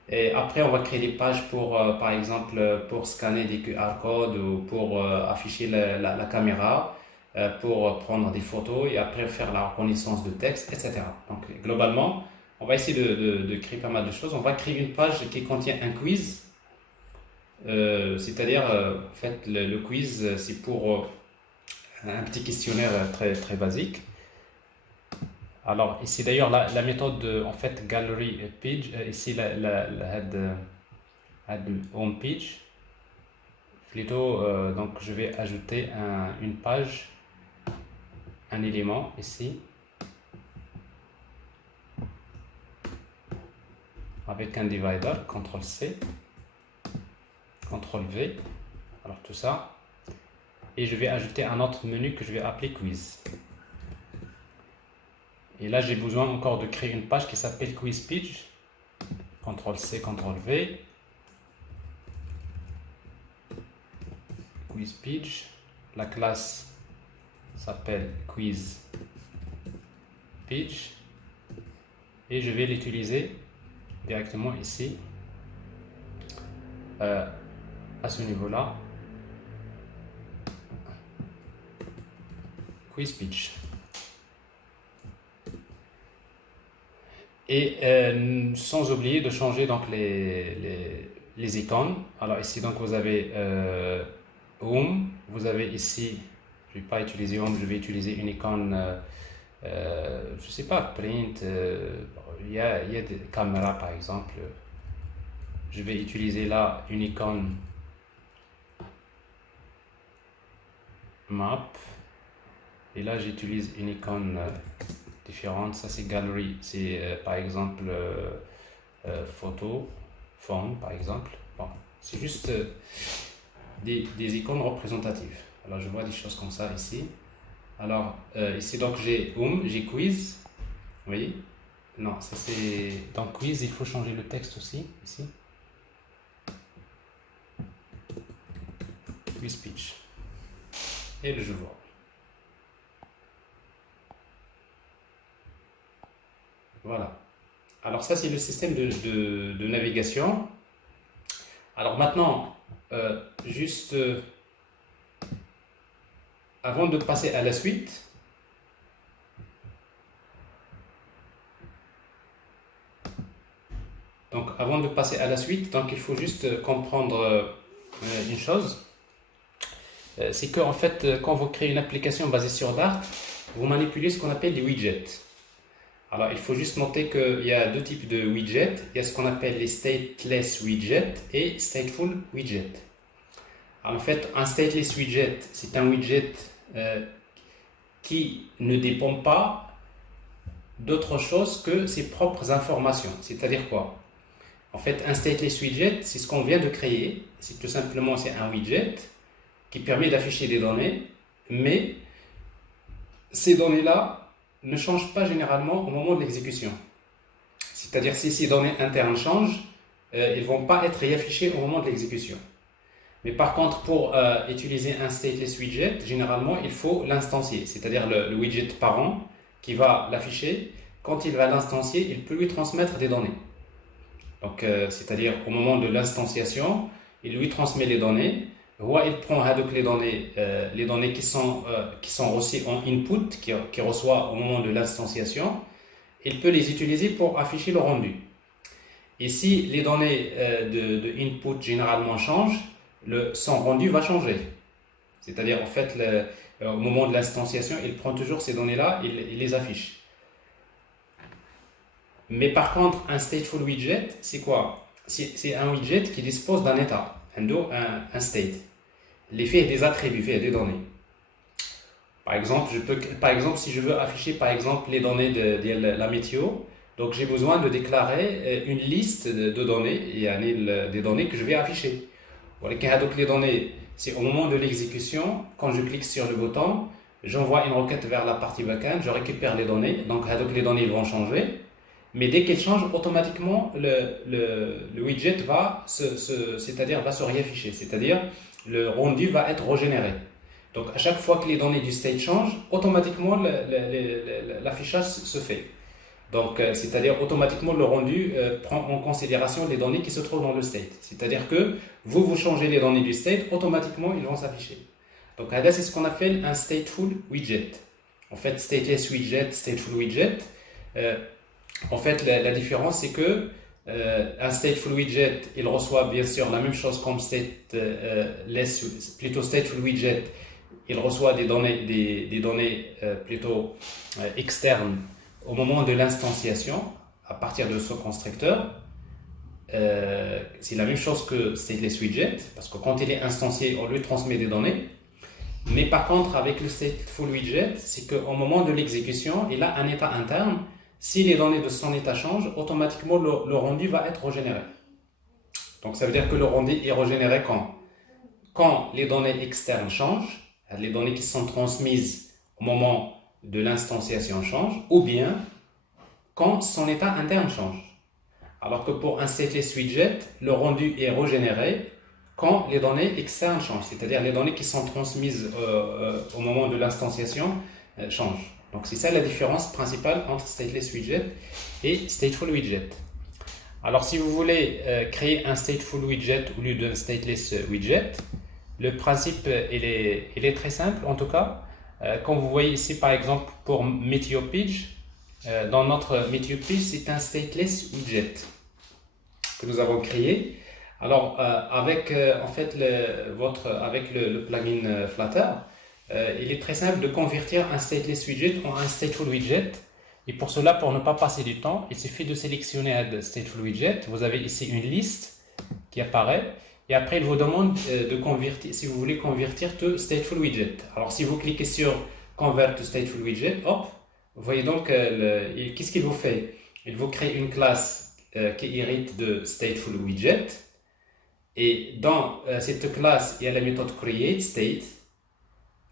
Et après on va créer des pages pour par exemple pour scanner des QR codes ou pour afficher la caméra, pour prendre des photos et après faire la reconnaissance de texte, etc. Donc globalement, on va essayer de créer pas mal de choses. On va créer une page qui contient un quiz. C'est-à-dire, en fait, le quiz, c'est pour un petit questionnaire très, très basique. Alors, ici d'ailleurs, la méthode, en fait, gallery page, ici la home page, plutôt, donc je vais ajouter une page, un élément ici, avec un divider, CTRL-C. CTRL-V, alors tout ça, et je vais ajouter un autre menu que je vais appeler quiz. Et là j'ai besoin encore de créer une page qui s'appelle quiz page, CTRL-C, CTRL-V, quiz page, la classe s'appelle quiz page, et je vais l'utiliser directement ici. À ce niveau-là, quiz page. Et sans oublier de changer donc les icônes. Alors ici donc vous avez home, vous avez ici, je ne vais pas utiliser home, je vais utiliser une icône, je sais pas, print, il y a des caméras par exemple. Je vais utiliser là une icône map et là j'utilise une icône différente. Ça c'est gallery, c'est par exemple photo, phone par exemple. Bon, c'est juste des icônes représentatives. Alors je vois des choses comme ça ici. Alors ici donc j'ai j'ai quiz, vous voyez. Non, ça c'est dans quiz, il faut changer le texte aussi ici. Quiz speech et le je vois. Voilà. Alors ça c'est le système de navigation. Alors maintenant, juste avant de passer à la suite, donc il faut juste comprendre une chose. C'est que en fait, quand vous créez une application basée sur Dart, vous manipulez ce qu'on appelle des widgets. Alors, il faut juste noter qu'il y a deux types de widgets. Il y a ce qu'on appelle les stateless widgets et stateful widgets. Alors, en fait, un stateless widget, c'est un widget qui ne dépend pas d'autre chose que ses propres informations. C'est-à-dire quoi? En fait, un stateless widget, c'est ce qu'on vient de créer. C'est tout simplement c'est un widget qui permet d'afficher des données, mais ces données-là ne changent pas généralement au moment de l'exécution. C'est-à-dire si ces données internes changent, ils ne vont pas être réaffichés au moment de l'exécution. Mais par contre, pour utiliser un stateless widget, généralement, il faut l'instancier, c'est-à-dire le widget parent qui va l'afficher. Quand il va l'instancier, il peut lui transmettre des données. Donc, c'est-à-dire au moment de l'instanciation, il lui transmet les données. Il prend donc les données qui sont reçues en input, qui reçoit au moment de l'instanciation. Il peut les utiliser pour afficher le rendu. Et si les données de input généralement changent, son rendu va changer. C'est-à-dire, en fait, au moment de l'instanciation, il prend toujours ces données-là, il les affiche. Mais par contre, un stateful widget, c'est quoi? C'est un widget qui dispose d'un état, un state. L'effet des attributs, fait des données. Par exemple, si je veux afficher par exemple les données de la météo, donc j'ai besoin de déclarer une liste de données, des données que je vais afficher. Donc les données, c'est au moment de l'exécution, quand je clique sur le bouton, j'envoie une requête vers la partie backend, je récupère les données, donc les données vont changer. Mais dès qu'elles changent, automatiquement le widget c'est-à-dire va se réafficher, c'est-à-dire le rendu va être régénéré. Donc à chaque fois que les données du state changent, automatiquement l'affichage se fait. Donc c'est-à-dire automatiquement le rendu prend en considération les données qui se trouvent dans le state. C'est-à-dire que vous changez les données du state, automatiquement ils vont s'afficher. Donc là c'est ce qu'on appelle un stateful widget. En fait, stateless widget, stateful widget. En fait, la différence, c'est que un stateful widget, il reçoit bien sûr la même chose comme stateful widget, il reçoit des données plutôt externes au moment de l'instanciation, à partir de ce constructeur. C'est la même chose que stateless widget, parce que quand il est instancié, on lui transmet des données. Mais par contre, avec le stateful widget, c'est qu'au moment de l'exécution, il a un état interne. Si les données de son état changent, automatiquement le rendu va être régénéré. Donc ça veut dire que le rendu est régénéré quand les données externes changent, les données qui sont transmises au moment de l'instanciation changent, ou bien quand son état interne change. Alors que pour un stateless widget, le rendu est régénéré quand les données externes changent, c'est-à-dire les données qui sont transmises au moment de l'instanciation changent. Donc c'est ça la différence principale entre stateless widget et stateful widget. Alors si vous voulez créer un stateful widget au lieu d'un stateless widget, le principe il est très simple en tout cas. Comme vous voyez ici par exemple pour MeteoPage, dans notre MeteoPage c'est un stateless widget que nous avons créé. Alors avec en fait avec le plugin Flutter, il est très simple de convertir un stateless widget en un stateful widget. Et pour cela, pour ne pas passer du temps, il suffit de sélectionner un stateful widget. Vous avez ici une liste qui apparaît. Et après, il vous demande de convertir, si vous voulez convertir to stateful widget. Alors, si vous cliquez sur Convert to stateful widget, hop, vous voyez donc qu'est-ce qu'il vous fait? Il vous crée une classe qui hérite de stateful widget. Et dans cette classe, il y a la méthode createState.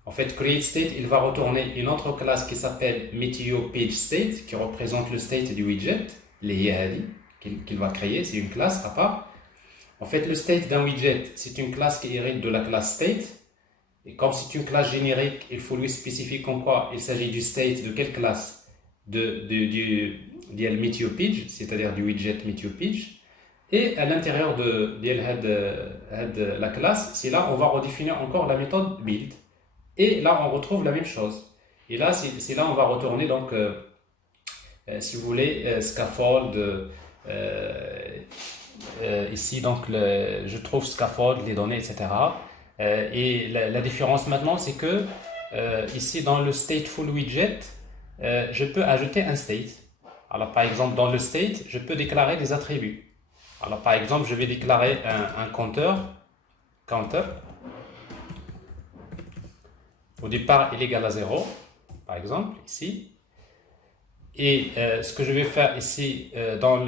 En fait, createState, il va retourner une autre classe qui s'appelle MeteoPageState, qui représente le state du widget, les YADI, qu'il va créer, c'est une classe à part. En fait, le state d'un widget, c'est une classe qui hérite de la classe state. Et comme c'est une classe générique, il faut lui spécifier comme quoi il s'agit du state de quelle classe? Du MeteoPage, c'est-à-dire du widget MeteoPage. Et à l'intérieur de la classe, c'est là on va redéfinir encore la méthode build. Et là, on retrouve la même chose. Et là, c'est là on va retourner, donc, si vous voulez, scaffold. Ici, donc, je trouve scaffold, les données, etc. Et la différence maintenant, c'est que ici, dans le stateful widget, je peux ajouter un state. Alors, par exemple, dans le state, je peux déclarer des attributs. Alors, par exemple, je vais déclarer un compteur. Au départ, il est égal à 0, par exemple, ici. Et ce que je vais faire ici dans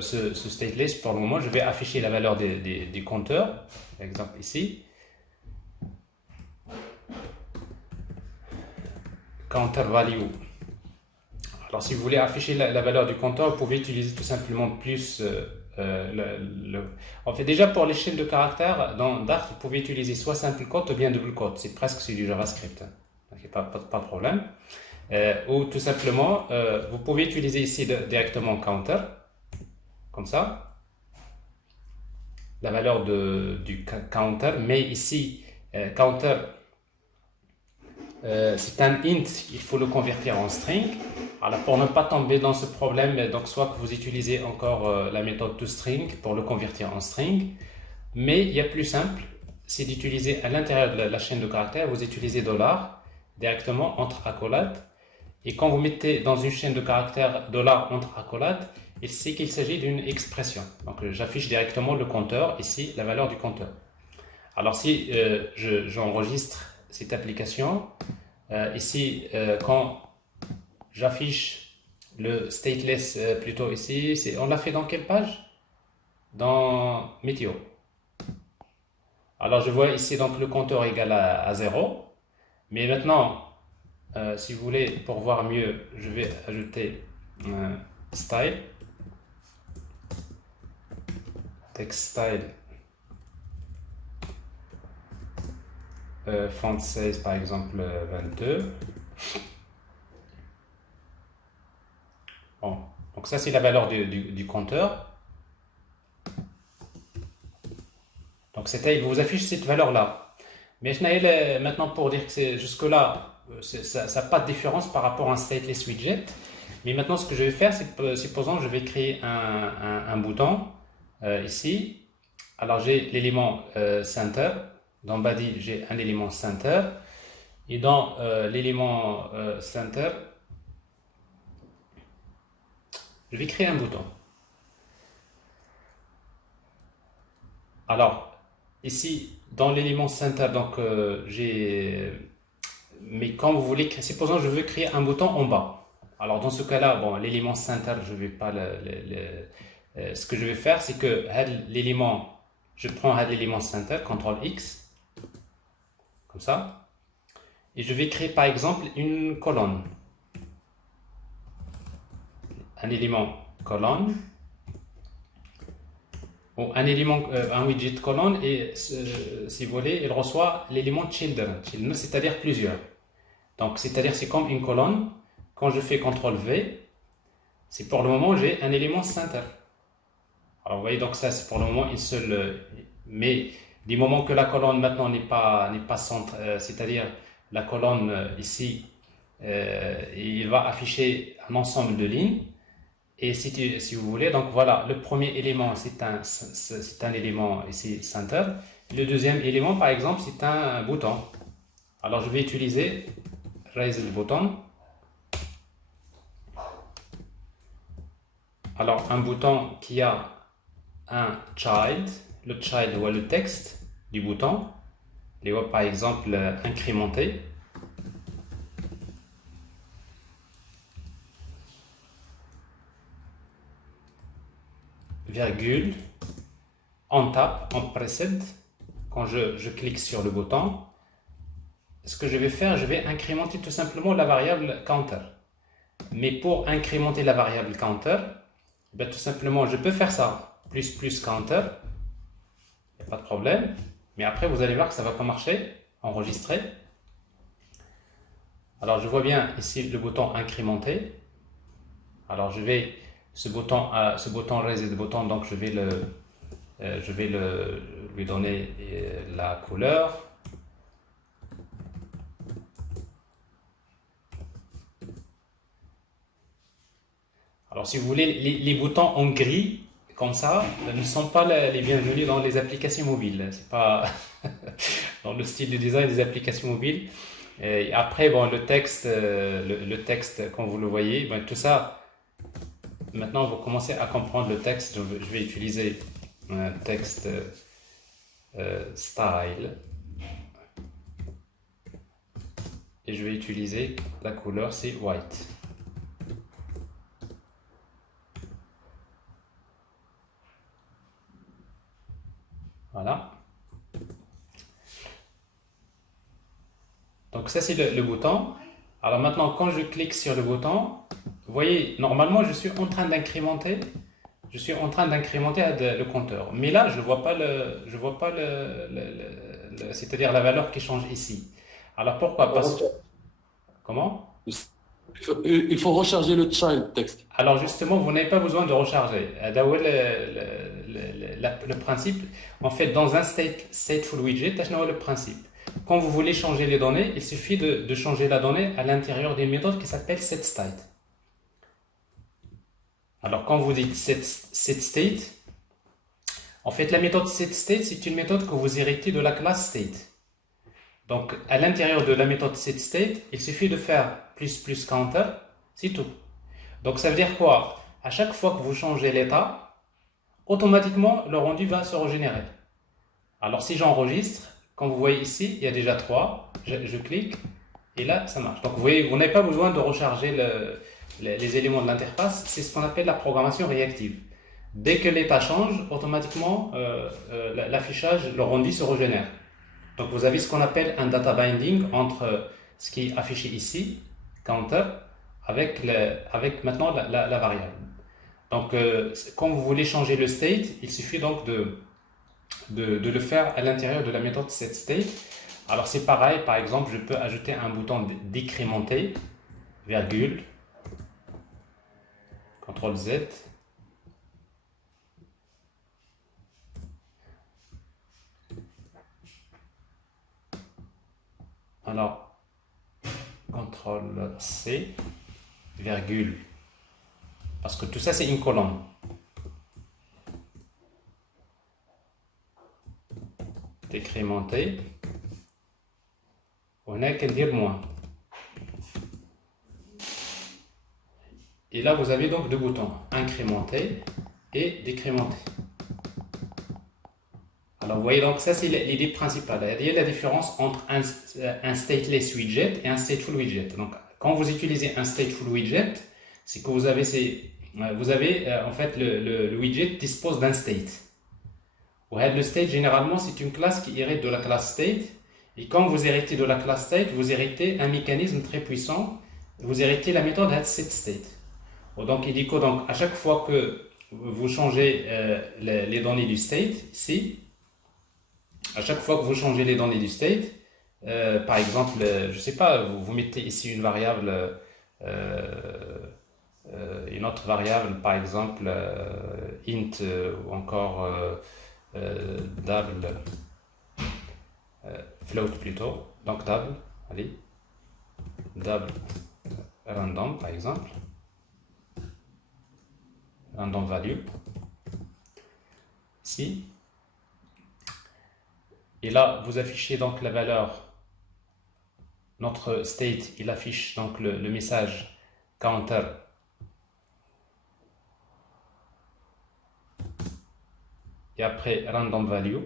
ce stateless, pour le moment, je vais afficher la valeur des compteurs, par exemple ici. Counter value. Alors, si vous voulez afficher la valeur du compteur, vous pouvez utiliser tout simplement plus. En fait, déjà pour les chaînes de caractères, dans Dart, vous pouvez utiliser soit simple code ou bien double code. C'est presque du JavaScript. Donc, pas de problème. Ou tout simplement, vous pouvez utiliser ici directement counter, comme ça, la valeur du counter. Mais ici, counter, c'est un int, il faut le convertir en string. Alors pour ne pas tomber dans ce problème, donc soit que vous utilisez encore la méthode toString pour le convertir en string, mais il y a plus simple, c'est d'utiliser à l'intérieur de la chaîne de caractères, vous utilisez $, directement entre accolades, Et quand vous mettez dans une chaîne de caractères $ entre accolades, il sait qu'il s'agit d'une expression. Donc j'affiche directement le compteur, ici la valeur du compteur. Alors si j'enregistre cette application, ici quand j'affiche le stateless plutôt ici, on l'a fait dans quelle page? Dans météo. Alors je vois ici donc le compteur égal à 0. Mais maintenant, si vous voulez, pour voir mieux, je vais ajouter style, text style, font size par exemple 22. Bon, donc ça c'est la valeur du compteur. Donc il vous affiche cette valeur-là. Mais maintenant pour dire que c'est jusque-là, ça n'a pas de différence par rapport à un stateless widget. Mais maintenant ce que je vais faire, c'est que supposons je vais créer un bouton ici. Alors j'ai l'élément center. Dans body, j'ai un élément center. Et dans l'élément center, je vais créer un bouton. Alors, ici, dans l'élément center, donc mais quand vous voulez créer, supposons je veux créer un bouton en bas. Alors dans ce cas-là, bon, l'élément center, je vais pas ce que je vais faire, c'est que l'élément, je prends l'élément center, CTRL X, comme ça, et je vais créer par exemple une colonne. Un élément colonne, ou un élément, un widget colonne, et si vous voulez, il reçoit l'élément children, c'est-à-dire plusieurs. Donc, c'est-à-dire c'est comme une colonne. Quand je fais CTRL V, c'est pour le moment j'ai un élément center. Alors vous voyez, donc ça c'est pour le moment une seule. Mais du moment que la colonne maintenant n'est pas centre, c'est-à-dire la colonne ici, il va afficher un ensemble de lignes. Et si vous voulez, donc voilà, le premier élément c'est un élément ici center. Le deuxième élément par exemple c'est un bouton. Alors je vais utiliser raise le bouton. Alors un bouton qui a un child, le child ou le texte du bouton, les voit par exemple incrémenté. Virgule, on tape, on précède. Quand je clique sur le bouton, ce que je vais faire, je vais incrémenter tout simplement la variable counter. Mais pour incrémenter la variable counter, ben, tout simplement, je peux faire ça, plus counter, il n'y a pas de problème. Mais après, vous allez voir que ça ne va pas marcher, enregistrer. Alors, je vois bien ici le bouton incrémenter. Alors, je vais, ce bouton raise the button, donc je vais lui donner la couleur. Alors, si vous voulez, les boutons en gris, comme ça, ne sont pas les bienvenus dans les applications mobiles. C'est pas dans le style de design des applications mobiles. Et après, bon, le texte, comme vous le voyez, ben, tout ça, maintenant, vous commencez à comprendre le texte. Je vais utiliser un texte style. Et je vais utiliser la couleur, c'est white. Voilà. Donc ça c'est le bouton. Alors maintenant quand je clique sur le bouton, vous voyez, normalement je suis en train d'incrémenter. Je suis en train d'incrémenter le compteur. Mais là je vois pas c'est-à-dire la valeur qui change ici. Alors pourquoi? Parce que comment? Il faut recharger le child text. Alors justement, vous n'avez pas besoin de recharger. D'abord, le principe, en fait, dans un stateful widget, le principe. Quand vous voulez changer les données, il suffit de changer la donnée à l'intérieur d'une méthode qui s'appelle setState. Alors quand vous dites setState, en fait, la méthode setState, c'est une méthode que vous héritez de la classe state. Donc, à l'intérieur de la méthode setState, il suffit de faire plus counter, c'est tout. Donc, ça veut dire quoi? À chaque fois que vous changez l'état, automatiquement, le rendu va se régénérer. Alors, si j'enregistre, comme vous voyez ici, il y a déjà 3. Je clique et là, ça marche. Donc, vous voyez, vous n'avez pas besoin de recharger les éléments de l'interface. C'est ce qu'on appelle la programmation réactive. Dès que l'état change, automatiquement, l'affichage, le rendu se régénère. Donc, vous avez ce qu'on appelle un data binding entre ce qui est affiché ici, counter, avec maintenant la variable. Donc, quand vous voulez changer le state, il suffit donc de le faire à l'intérieur de la méthode setState. Alors, c'est pareil, par exemple, je peux ajouter un bouton décrémenter, virgule, CTRL Z. Alors, CTRL C, virgule, parce que tout ça c'est une colonne. Décrémenter. On a qu'à dire moins. Et là, vous avez donc deux boutons, incrémenter et décrémenter. Alors, vous voyez, donc ça, c'est l'idée principale. Il y a la différence entre un stateless widget et un stateful widget. Donc, quand vous utilisez un stateful widget, c'est que vous avez, en fait, le widget dispose d'un state. Le state, généralement, c'est une classe qui hérite de la classe state. Et quand vous héritez de la classe state, vous héritez un mécanisme très puissant. Vous héritez la méthode setState. Donc, il dit que donc, à chaque fois que vous changez les données du state, ici, à chaque fois que vous changez les données du state, par exemple, je ne sais pas, vous mettez ici une variable, une autre variable, par exemple, int ou encore double, float plutôt, donc double, allez, double random par exemple, random value, ici, et là vous affichez donc la valeur, notre state, il affiche donc le message counter et après random value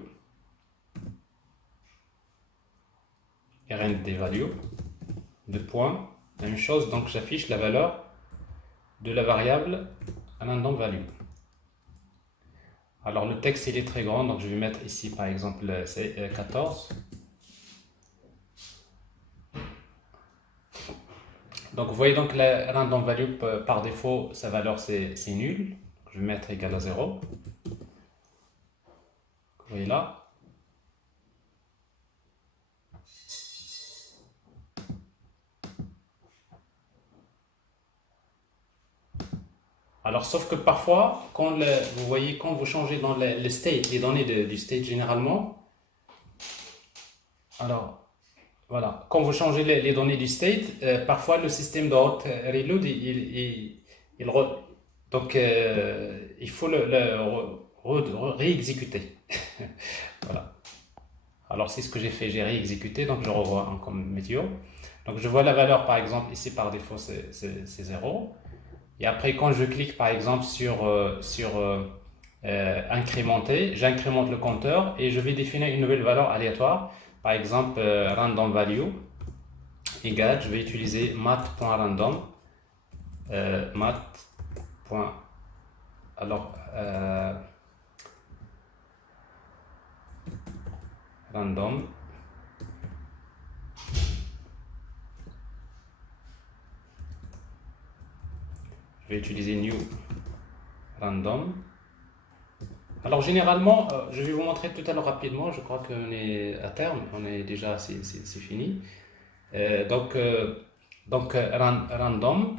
et rend des values, deux points, même chose, donc j'affiche la valeur de la variable random value. Alors le texte il est très grand, donc je vais mettre ici par exemple 14. Donc vous voyez donc la random value par défaut, sa valeur c'est nul. Je vais mettre égal à 0. Vous voyez là. Alors, sauf que parfois, vous voyez, quand vous changez dans le state, les données du state généralement, alors, voilà, quand vous changez les données du state, parfois le système de hot reload, donc il faut le réexécuter. Voilà. Alors, c'est ce que j'ai fait, j'ai réexécuté, donc je revois comme météo. Donc, je vois la valeur, par exemple, ici par défaut, c'est 0. Et après, quand je clique par exemple sur incrémenter, j'incrémente le compteur et je vais définir une nouvelle valeur aléatoire. Par exemple, random value égale, je vais utiliser math.random. Math. Alors, random. Je vais utiliser new random. Alors généralement, je vais vous montrer tout à l'heure rapidement, je crois qu'on est à terme, on est déjà, c'est fini. Donc random,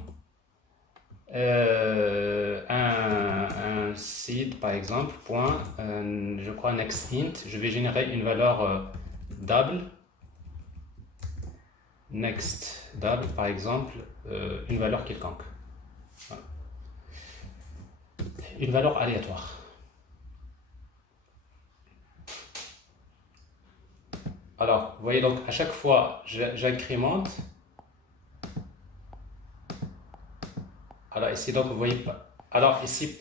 un seed par exemple, point, je crois next int, je vais générer une valeur double, next double par exemple, une valeur quelconque. Une valeur aléatoire. Alors, vous voyez donc à chaque fois j'incrémente. Alors ici donc vous voyez pas. Alors ici,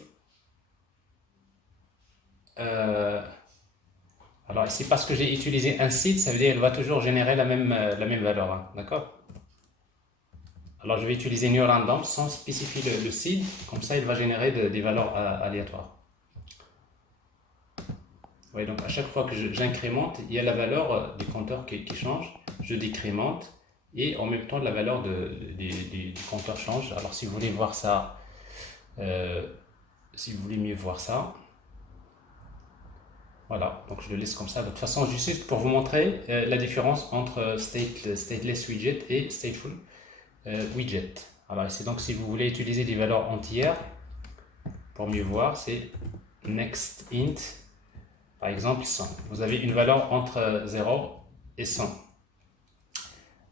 alors ici parce que j'ai utilisé un seed, ça veut dire qu'elle va toujours générer la même valeur, hein, d'accord? Alors je vais utiliser new random sans spécifier le seed, comme ça il va générer des valeurs aléatoires. Vous voyez donc à chaque fois que j'incrémente, il y a la valeur du compteur qui change, je décrémente et en même temps la valeur du compteur change. Alors si vous voulez voir ça, si vous voulez mieux voir ça, voilà, donc je le laisse comme ça. De toute façon, juste pour vous montrer la différence entre stateless widget et stateful widget. Alors ici donc si vous voulez utiliser des valeurs entières, pour mieux voir, c'est next int, par exemple 100. Vous avez une valeur entre 0 et 100.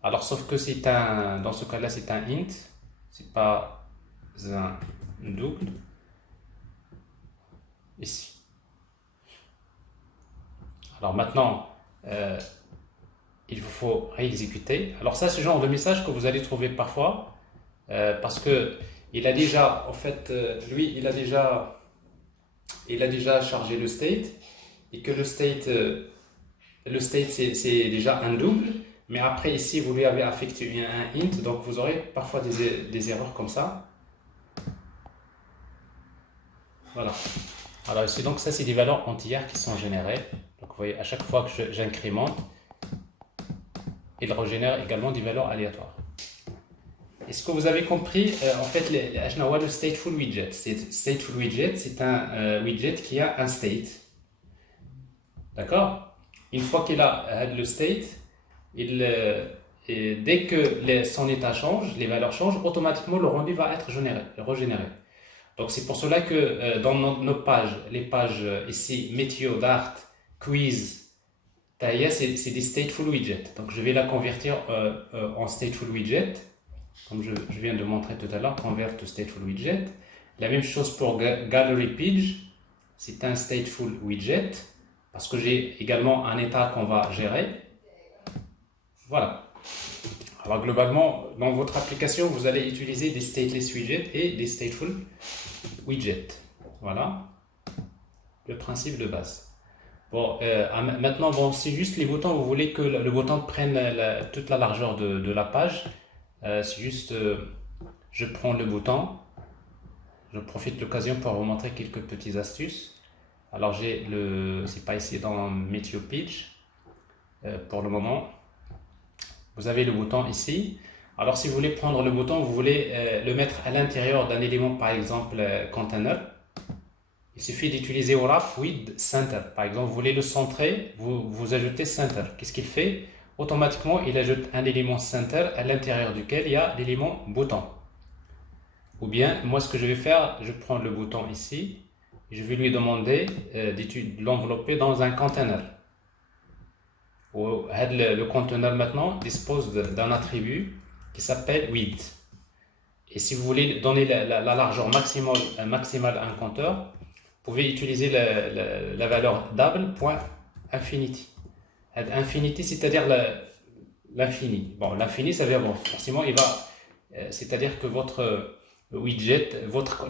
Alors sauf que c'est dans ce cas-là c'est un int, c'est pas un double. Ici. Alors maintenant, il vous faut réexécuter. Alors ça, c'est le genre de message que vous allez trouver parfois, parce que il a déjà, en fait, lui, il a déjà chargé le state, et que le state c'est déjà un double, mais après ici, vous lui avez affecté un int, donc vous aurez parfois des erreurs comme ça. Voilà. Alors ici, donc ça, c'est des valeurs entières qui sont générées. Donc vous voyez, à chaque fois que j'incrémente, il régénère également des valeurs aléatoires. Est-ce que vous avez compris en fait le stateful widget? Stateful widget, c'est un widget qui a un state. D'accord? Une fois qu'il a le state, et dès que son état change, les valeurs changent, automatiquement le rendu va être régénéré. Donc c'est pour cela que dans nos pages, les pages ici, météo, d'art, quiz, Taya, c'est des stateful widgets. Donc je vais la convertir en stateful widget, comme je viens de montrer tout à l'heure, convert to stateful widget. La même chose pour gallery page, c'est un stateful widget, parce que j'ai également un état qu'on va gérer. Voilà. Alors globalement, dans votre application, vous allez utiliser des stateless widgets et des stateful widgets. Voilà le principe de base. Bon, maintenant, bon, c'est juste les boutons. Vous voulez que le bouton prenne toute la largeur de la page. C'est juste, je prends le bouton. Je profite de l'occasion pour vous montrer quelques petites astuces. Alors, c'est pas ici dans Meteo Page pour le moment. Vous avez le bouton ici. Alors, si vous voulez prendre le bouton, vous voulez le mettre à l'intérieur d'un élément, par exemple, container. Il suffit d'utiliser wrap with center. Par exemple, vous voulez le centrer, vous ajoutez center. Qu'est-ce qu'il fait? Automatiquement, il ajoute un élément center à l'intérieur duquel il y a l'élément bouton. Ou bien, moi, ce que je vais faire, je prends le bouton ici, et je vais lui demander de l'envelopper dans un container. Le container maintenant dispose d'un attribut qui s'appelle width. Et si vous voulez donner la largeur maximale à un compteur, vous pouvez utiliser la valeur double.infinity. Infinity, c'est-à-dire l'infini. Bon, l'infini, ça veut dire, bon, forcément, c'est-à-dire que votre widget,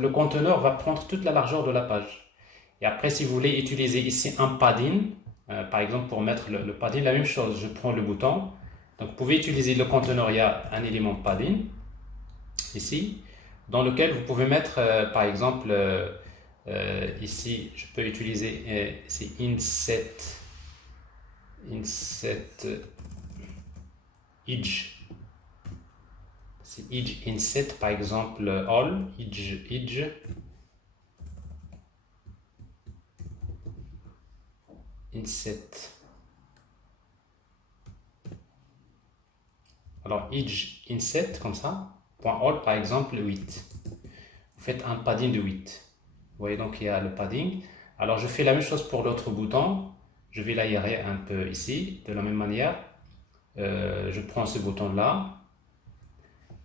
le conteneur va prendre toute la largeur de la page. Et après, si vous voulez utiliser ici un padding, par exemple, pour mettre le padding, la même chose, je prends le bouton. Donc, vous pouvez utiliser le conteneur, il y a un élément padding, ici, dans lequel vous pouvez mettre, par exemple, ici, je peux utiliser c'est inset edge. C'est edge inset, par exemple, all edge. Inset. Alors edge inset comme ça. Point all par exemple 8. Vous faites un padding de 8. Vous voyez donc il y a le padding. Alors je fais la même chose pour l'autre bouton. Je vais l'aérer un peu ici de la même manière. Je prends ce bouton là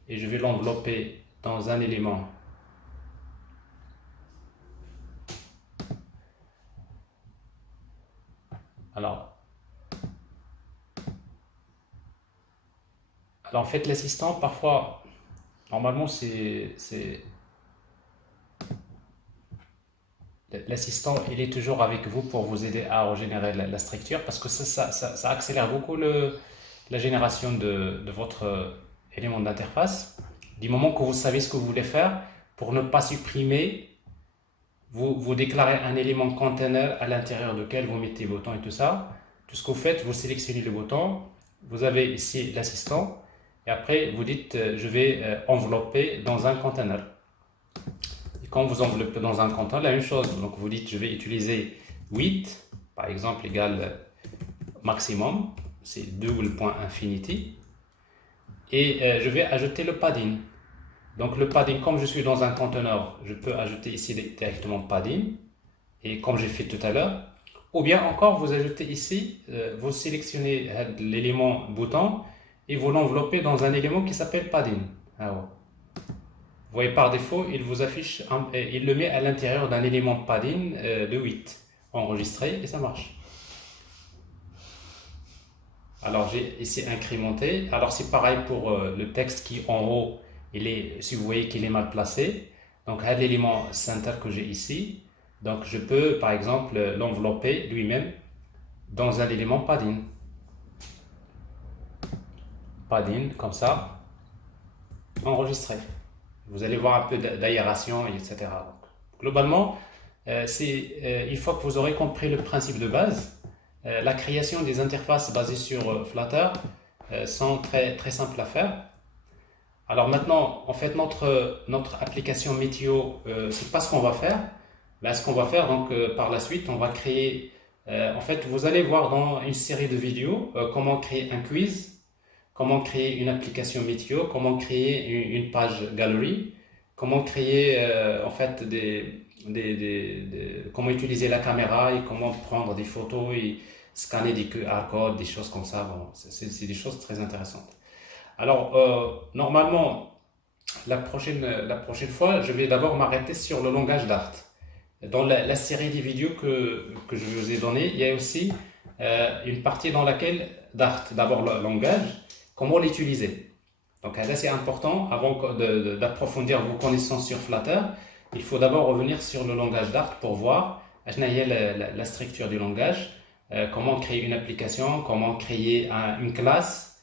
et je vais l'envelopper dans un élément. Alors Alors en fait, l'assistant, parfois, normalement, l'assistant, il est toujours avec vous pour vous aider à régénérer la structure parce que ça accélère beaucoup la génération de votre élément d'interface. Du moment que vous savez ce que vous voulez faire, pour ne pas supprimer, vous déclarez un élément container à l'intérieur duquel vous mettez les boutons et tout ça. Tout ce que vous faites, vous sélectionnez le bouton, vous avez ici l'assistant, et après vous dites je vais envelopper dans un container. Et quand vous enveloppez dans un container, la même chose. Donc vous dites je vais utiliser 8, par exemple, égale maximum, c'est double point infinity, et je vais ajouter le padding. Donc le padding, comme je suis dans un conteneur, je peux ajouter ici directement padding, et comme j'ai fait tout à l'heure, ou bien encore vous ajoutez ici, vous sélectionnez l'élément bouton et vous l'enveloppez dans un élément qui s'appelle padding. Alors, vous voyez par défaut, il vous affiche, il le met à l'intérieur d'un élément padding de 8 enregistré et ça marche. Alors j'ai ici incrémenté. Alors c'est pareil pour le texte qui en haut, si vous voyez qu'il est mal placé. Donc l'élément center que j'ai ici, donc je peux par exemple l'envelopper lui-même dans un élément padding. Padding comme ça, enregistré. Vous allez voir un peu d'aération, etc. Donc, globalement, une fois que vous aurez compris le principe de base, la création des interfaces basées sur Flutter sont très, très simples à faire. Alors maintenant, en fait, notre application météo, c'est pas ce qu'on va faire. Mais ce qu'on va faire, donc, par la suite, on va créer... en fait, vous allez voir dans une série de vidéos comment créer un quiz, comment créer une application météo, comment créer une page gallery, comment créer en fait comment utiliser la caméra et comment prendre des photos et scanner des QR codes, des choses comme ça. Bon, c'est des choses très intéressantes. Alors, normalement, la prochaine fois, je vais d'abord m'arrêter sur le langage Dart. Dans la série des vidéos que je vous ai donné, il y a aussi une partie dans laquelle Dart, d'abord le langage, comment l'utiliser. Donc là, c'est important, avant d'approfondir vos connaissances sur Flutter, il faut d'abord revenir sur le langage Dart pour voir la structure du langage, comment créer une application, comment créer une classe,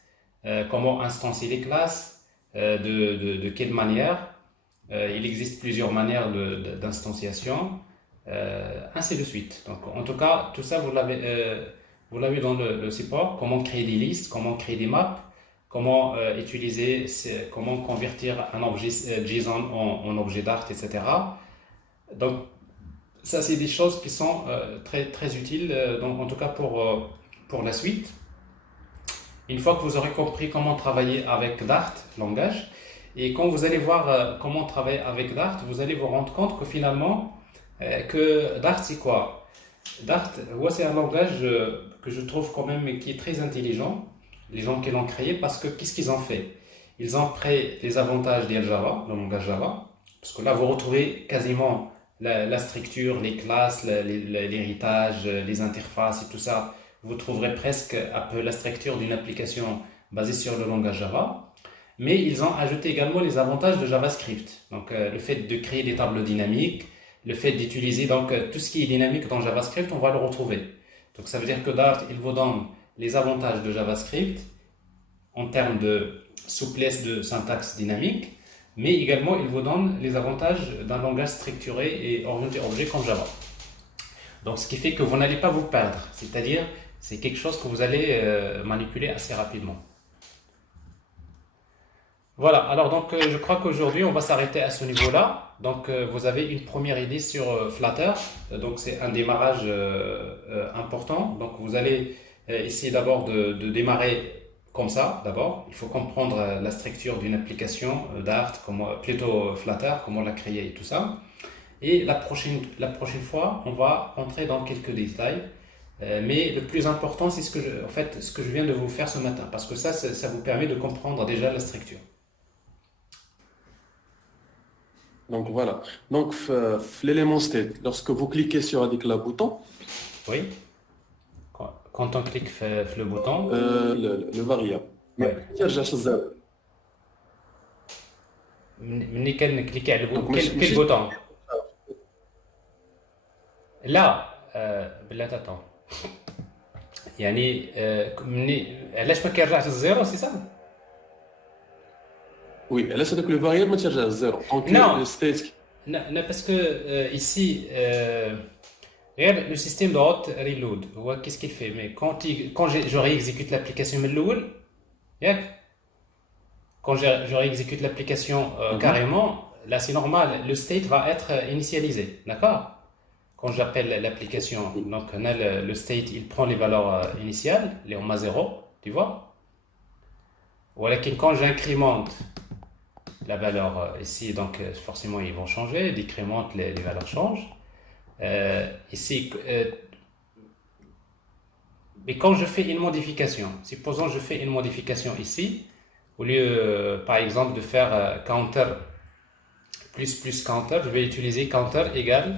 comment instancier les classes, de quelle manière. Il existe plusieurs manières d'instanciation, ainsi de suite. Donc, en tout cas, tout ça, vous l'avez dans le support, comment créer des listes, comment créer des maps, comment comment convertir un objet JSON en objet Dart, etc. Donc, ça, c'est des choses qui sont très, très utiles, donc, en tout cas pour la suite. Une fois que vous aurez compris comment travailler avec Dart, langage, et quand vous allez voir comment travailler avec Dart, vous allez vous rendre compte que finalement, que Dart, c'est quoi? Dart, c'est un langage que je trouve quand même qui est très intelligent, les gens qui l'ont créé, parce que qu'est-ce qu'ils ont fait? Ils ont pris les avantages de Java, le langage Java, parce que là, vous retrouvez quasiment la structure, les classes, l'héritage, les interfaces et tout ça. Vous trouverez presque un peu la structure d'une application basée sur le langage Java. Mais ils ont ajouté également les avantages de JavaScript. Donc, le fait de créer des tableaux dynamiques, le fait d'utiliser donc tout ce qui est dynamique dans JavaScript, on va le retrouver. Donc, ça veut dire que Dart, il vous donne les avantages de JavaScript en termes de souplesse de syntaxe dynamique, mais également, il vous donne les avantages d'un langage structuré et orienté objet comme Java. Donc, ce qui fait que vous n'allez pas vous perdre. C'est-à-dire, c'est quelque chose que vous allez manipuler assez rapidement. Voilà, alors donc je crois qu'aujourd'hui on va s'arrêter à ce niveau-là. Donc vous avez une première idée sur Flutter, donc c'est un démarrage important. Donc vous allez essayer d'abord de démarrer comme ça. D'abord, il faut comprendre la structure d'une application Dart, plutôt Flutter, comment la créer et tout ça. Et la prochaine fois, on va entrer dans quelques détails. Mais le plus important, c'est ce que je viens de vous faire ce matin, parce que ça vous permet de comprendre déjà la structure. Donc voilà. Donc l'élément state, lorsque vous cliquez sur le bouton, Oui. Quand on clique sur le bouton, le variable. Ouais. ما ترجعش الزاوية. ملي كنكليكي على دونك quel ماشي bouton لا بلا attends يعني مني علاش ما كيرجعش للزيرو سي سا وي علاش هذاك لو فاريابل ما ترجع للزيرو دونك non ستيت non parce que ici regarde le système de hot reload هو qu'est-ce qu'il fait mais quand je réexécute l'application من الاول ياك quand je réexécute l'application carrément là c'est normal le state va être initialisé d'accord quand j'appelle l'application donc on a le state il prend les valeurs initiales les on a 0 tu vois voilà quand j'incrémente la valeur ici donc forcément ils vont changer décrémente les valeurs changent ici mais quand je fais une modification supposons je fais une modification ici au lieu par exemple de faire counter plus counter je vais utiliser counter égale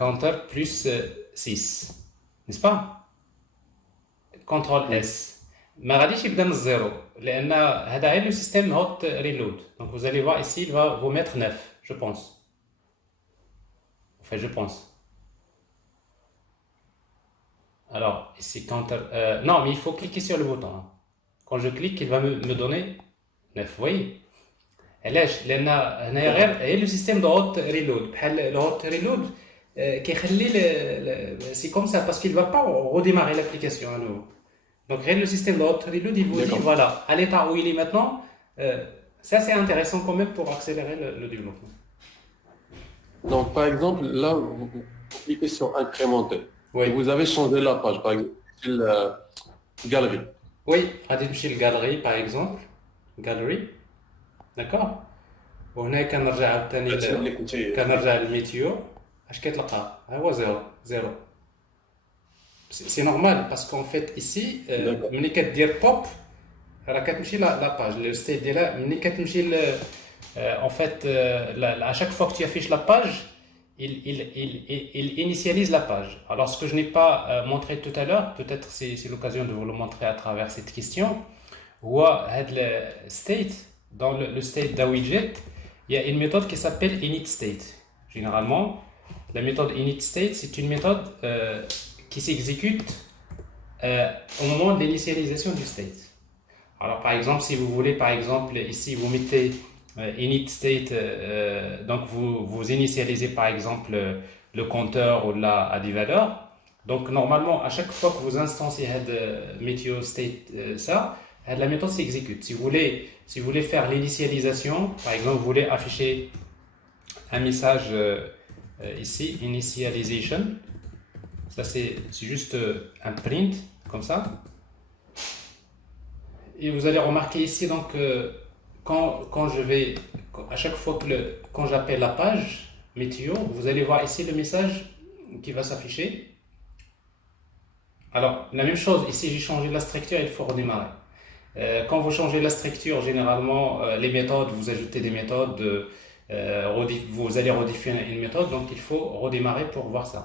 counter plus 6 n'est-ce pas contrôle S ما غاديش يبدا من الزيرو لان هذا غير لو سيستيم هوت ريلود donc vous allez voir ici il va vous mettre 9 je pense enfin je pense alors ici counter non mais il faut cliquer sur le bouton quand je clique il va me donner 9 vous voyez علاش لان هنايا غير لو سيستيم دو هوت ريلود بحال لو هوت ريلود كيخلي سي كوم سا parce qu'il va pas redémarrer l'application à nouveau. Donc, le système de hot reload, il vous dit, voilà, à l'état où il est maintenant, ça c'est intéressant quand même pour accélérer le développement. Donc, par exemple, là, vous cliquez sur incrémenter. Oui. Et vous avez changé la page, par exemple, galerie. Oui, غادي نمشي للغاليري par exemple, galerie, d'accord. وهنا كنرجع عاوتاني كنرجع للميتيو اش كتلقى ها هو زيرو C'est normal parce qu'en fait ici ملي كدير pop راه كتمشي la page le state ديالها ملي كتمشي en fait à chaque fois que tu affiches la page il initialise la page. Alors ce que je n'ai pas montré tout à l'heure, peut-être c'est l'occasion de vous le montrer à travers cette question. هو هاد le state dans le state d'un widget, il y a une méthode qui s'appelle initState. Généralement, la méthode initState, c'est une méthode qui s'exécute au moment de l'initialisation du state. Alors par exemple, si vous voulez, par exemple, ici vous mettez init state, donc vous initialisez par exemple le compteur ou là à des valeurs. Donc normalement, à chaque fois que vous instanciez Meteo state ça, la méthode s'exécute. Si vous voulez faire l'initialisation, par exemple, vous voulez afficher un message ici, initialization. Ça c'est juste un print comme ça. Et vous allez remarquer ici donc quand je vais à chaque fois que quand j'appelle la page météo, vous allez voir ici le message qui va s'afficher. Alors la même chose ici, j'ai changé la structure, il faut redémarrer. Quand vous changez la structure, généralement les méthodes, vous ajoutez des méthodes, vous allez redéfinir une méthode, donc il faut redémarrer pour voir ça.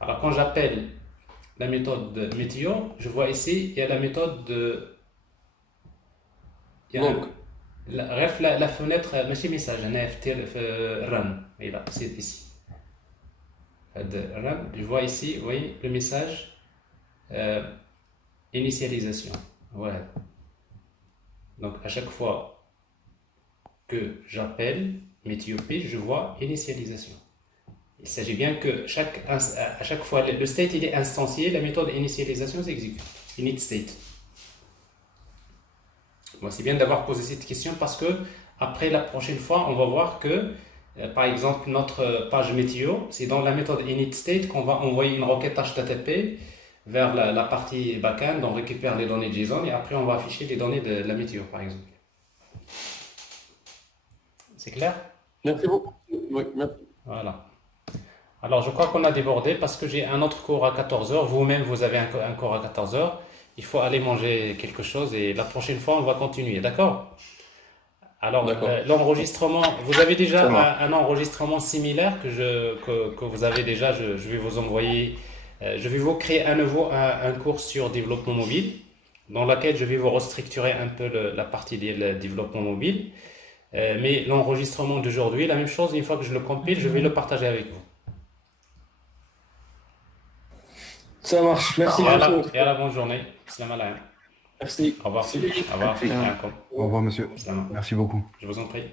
Alors quand j'appelle la méthode de météo, je vois ici, il y a la méthode de... Donc, la fenêtre, ماشي message, run, et là, c'est ici. Run, je vois ici, vous voyez, le message initialisation. Voilà. Donc à chaque fois que j'appelle météo page, je vois initialisation. Il s'agit bien que à chaque fois le state il est instancié, la méthode initialisation s'exécute. Init state. Bon, c'est bien d'avoir posé cette question parce que après la prochaine fois, on va voir que par exemple notre page météo, c'est dans la méthode init state qu'on va envoyer une requête HTTP vers la partie backend, on récupère les données JSON et après on va afficher les données de la météo par exemple. C'est clair? Merci beaucoup. Oui, merci. Voilà. Alors je crois qu'on a débordé parce que j'ai un autre cours à 14h, vous-même vous avez un cours à 14h, il faut aller manger quelque chose et la prochaine fois on va continuer, d'accord? Alors l'enregistrement, vous avez déjà un enregistrement similaire que vous avez déjà, je vais vous envoyer, je vais vous créer à nouveau un cours sur développement mobile dans laquelle je vais vous restructurer un peu la partie du développement mobile. Mais l'enregistrement d'aujourd'hui, la même chose, une fois que je le compile, je vais le partager avec vous. Ça marche. Merci Et à beaucoup. et à la bonne journée. Salam alaikum. Merci. Au revoir. Merci. Au revoir. Au revoir, monsieur. Salam. Merci beaucoup. Je vous en prie.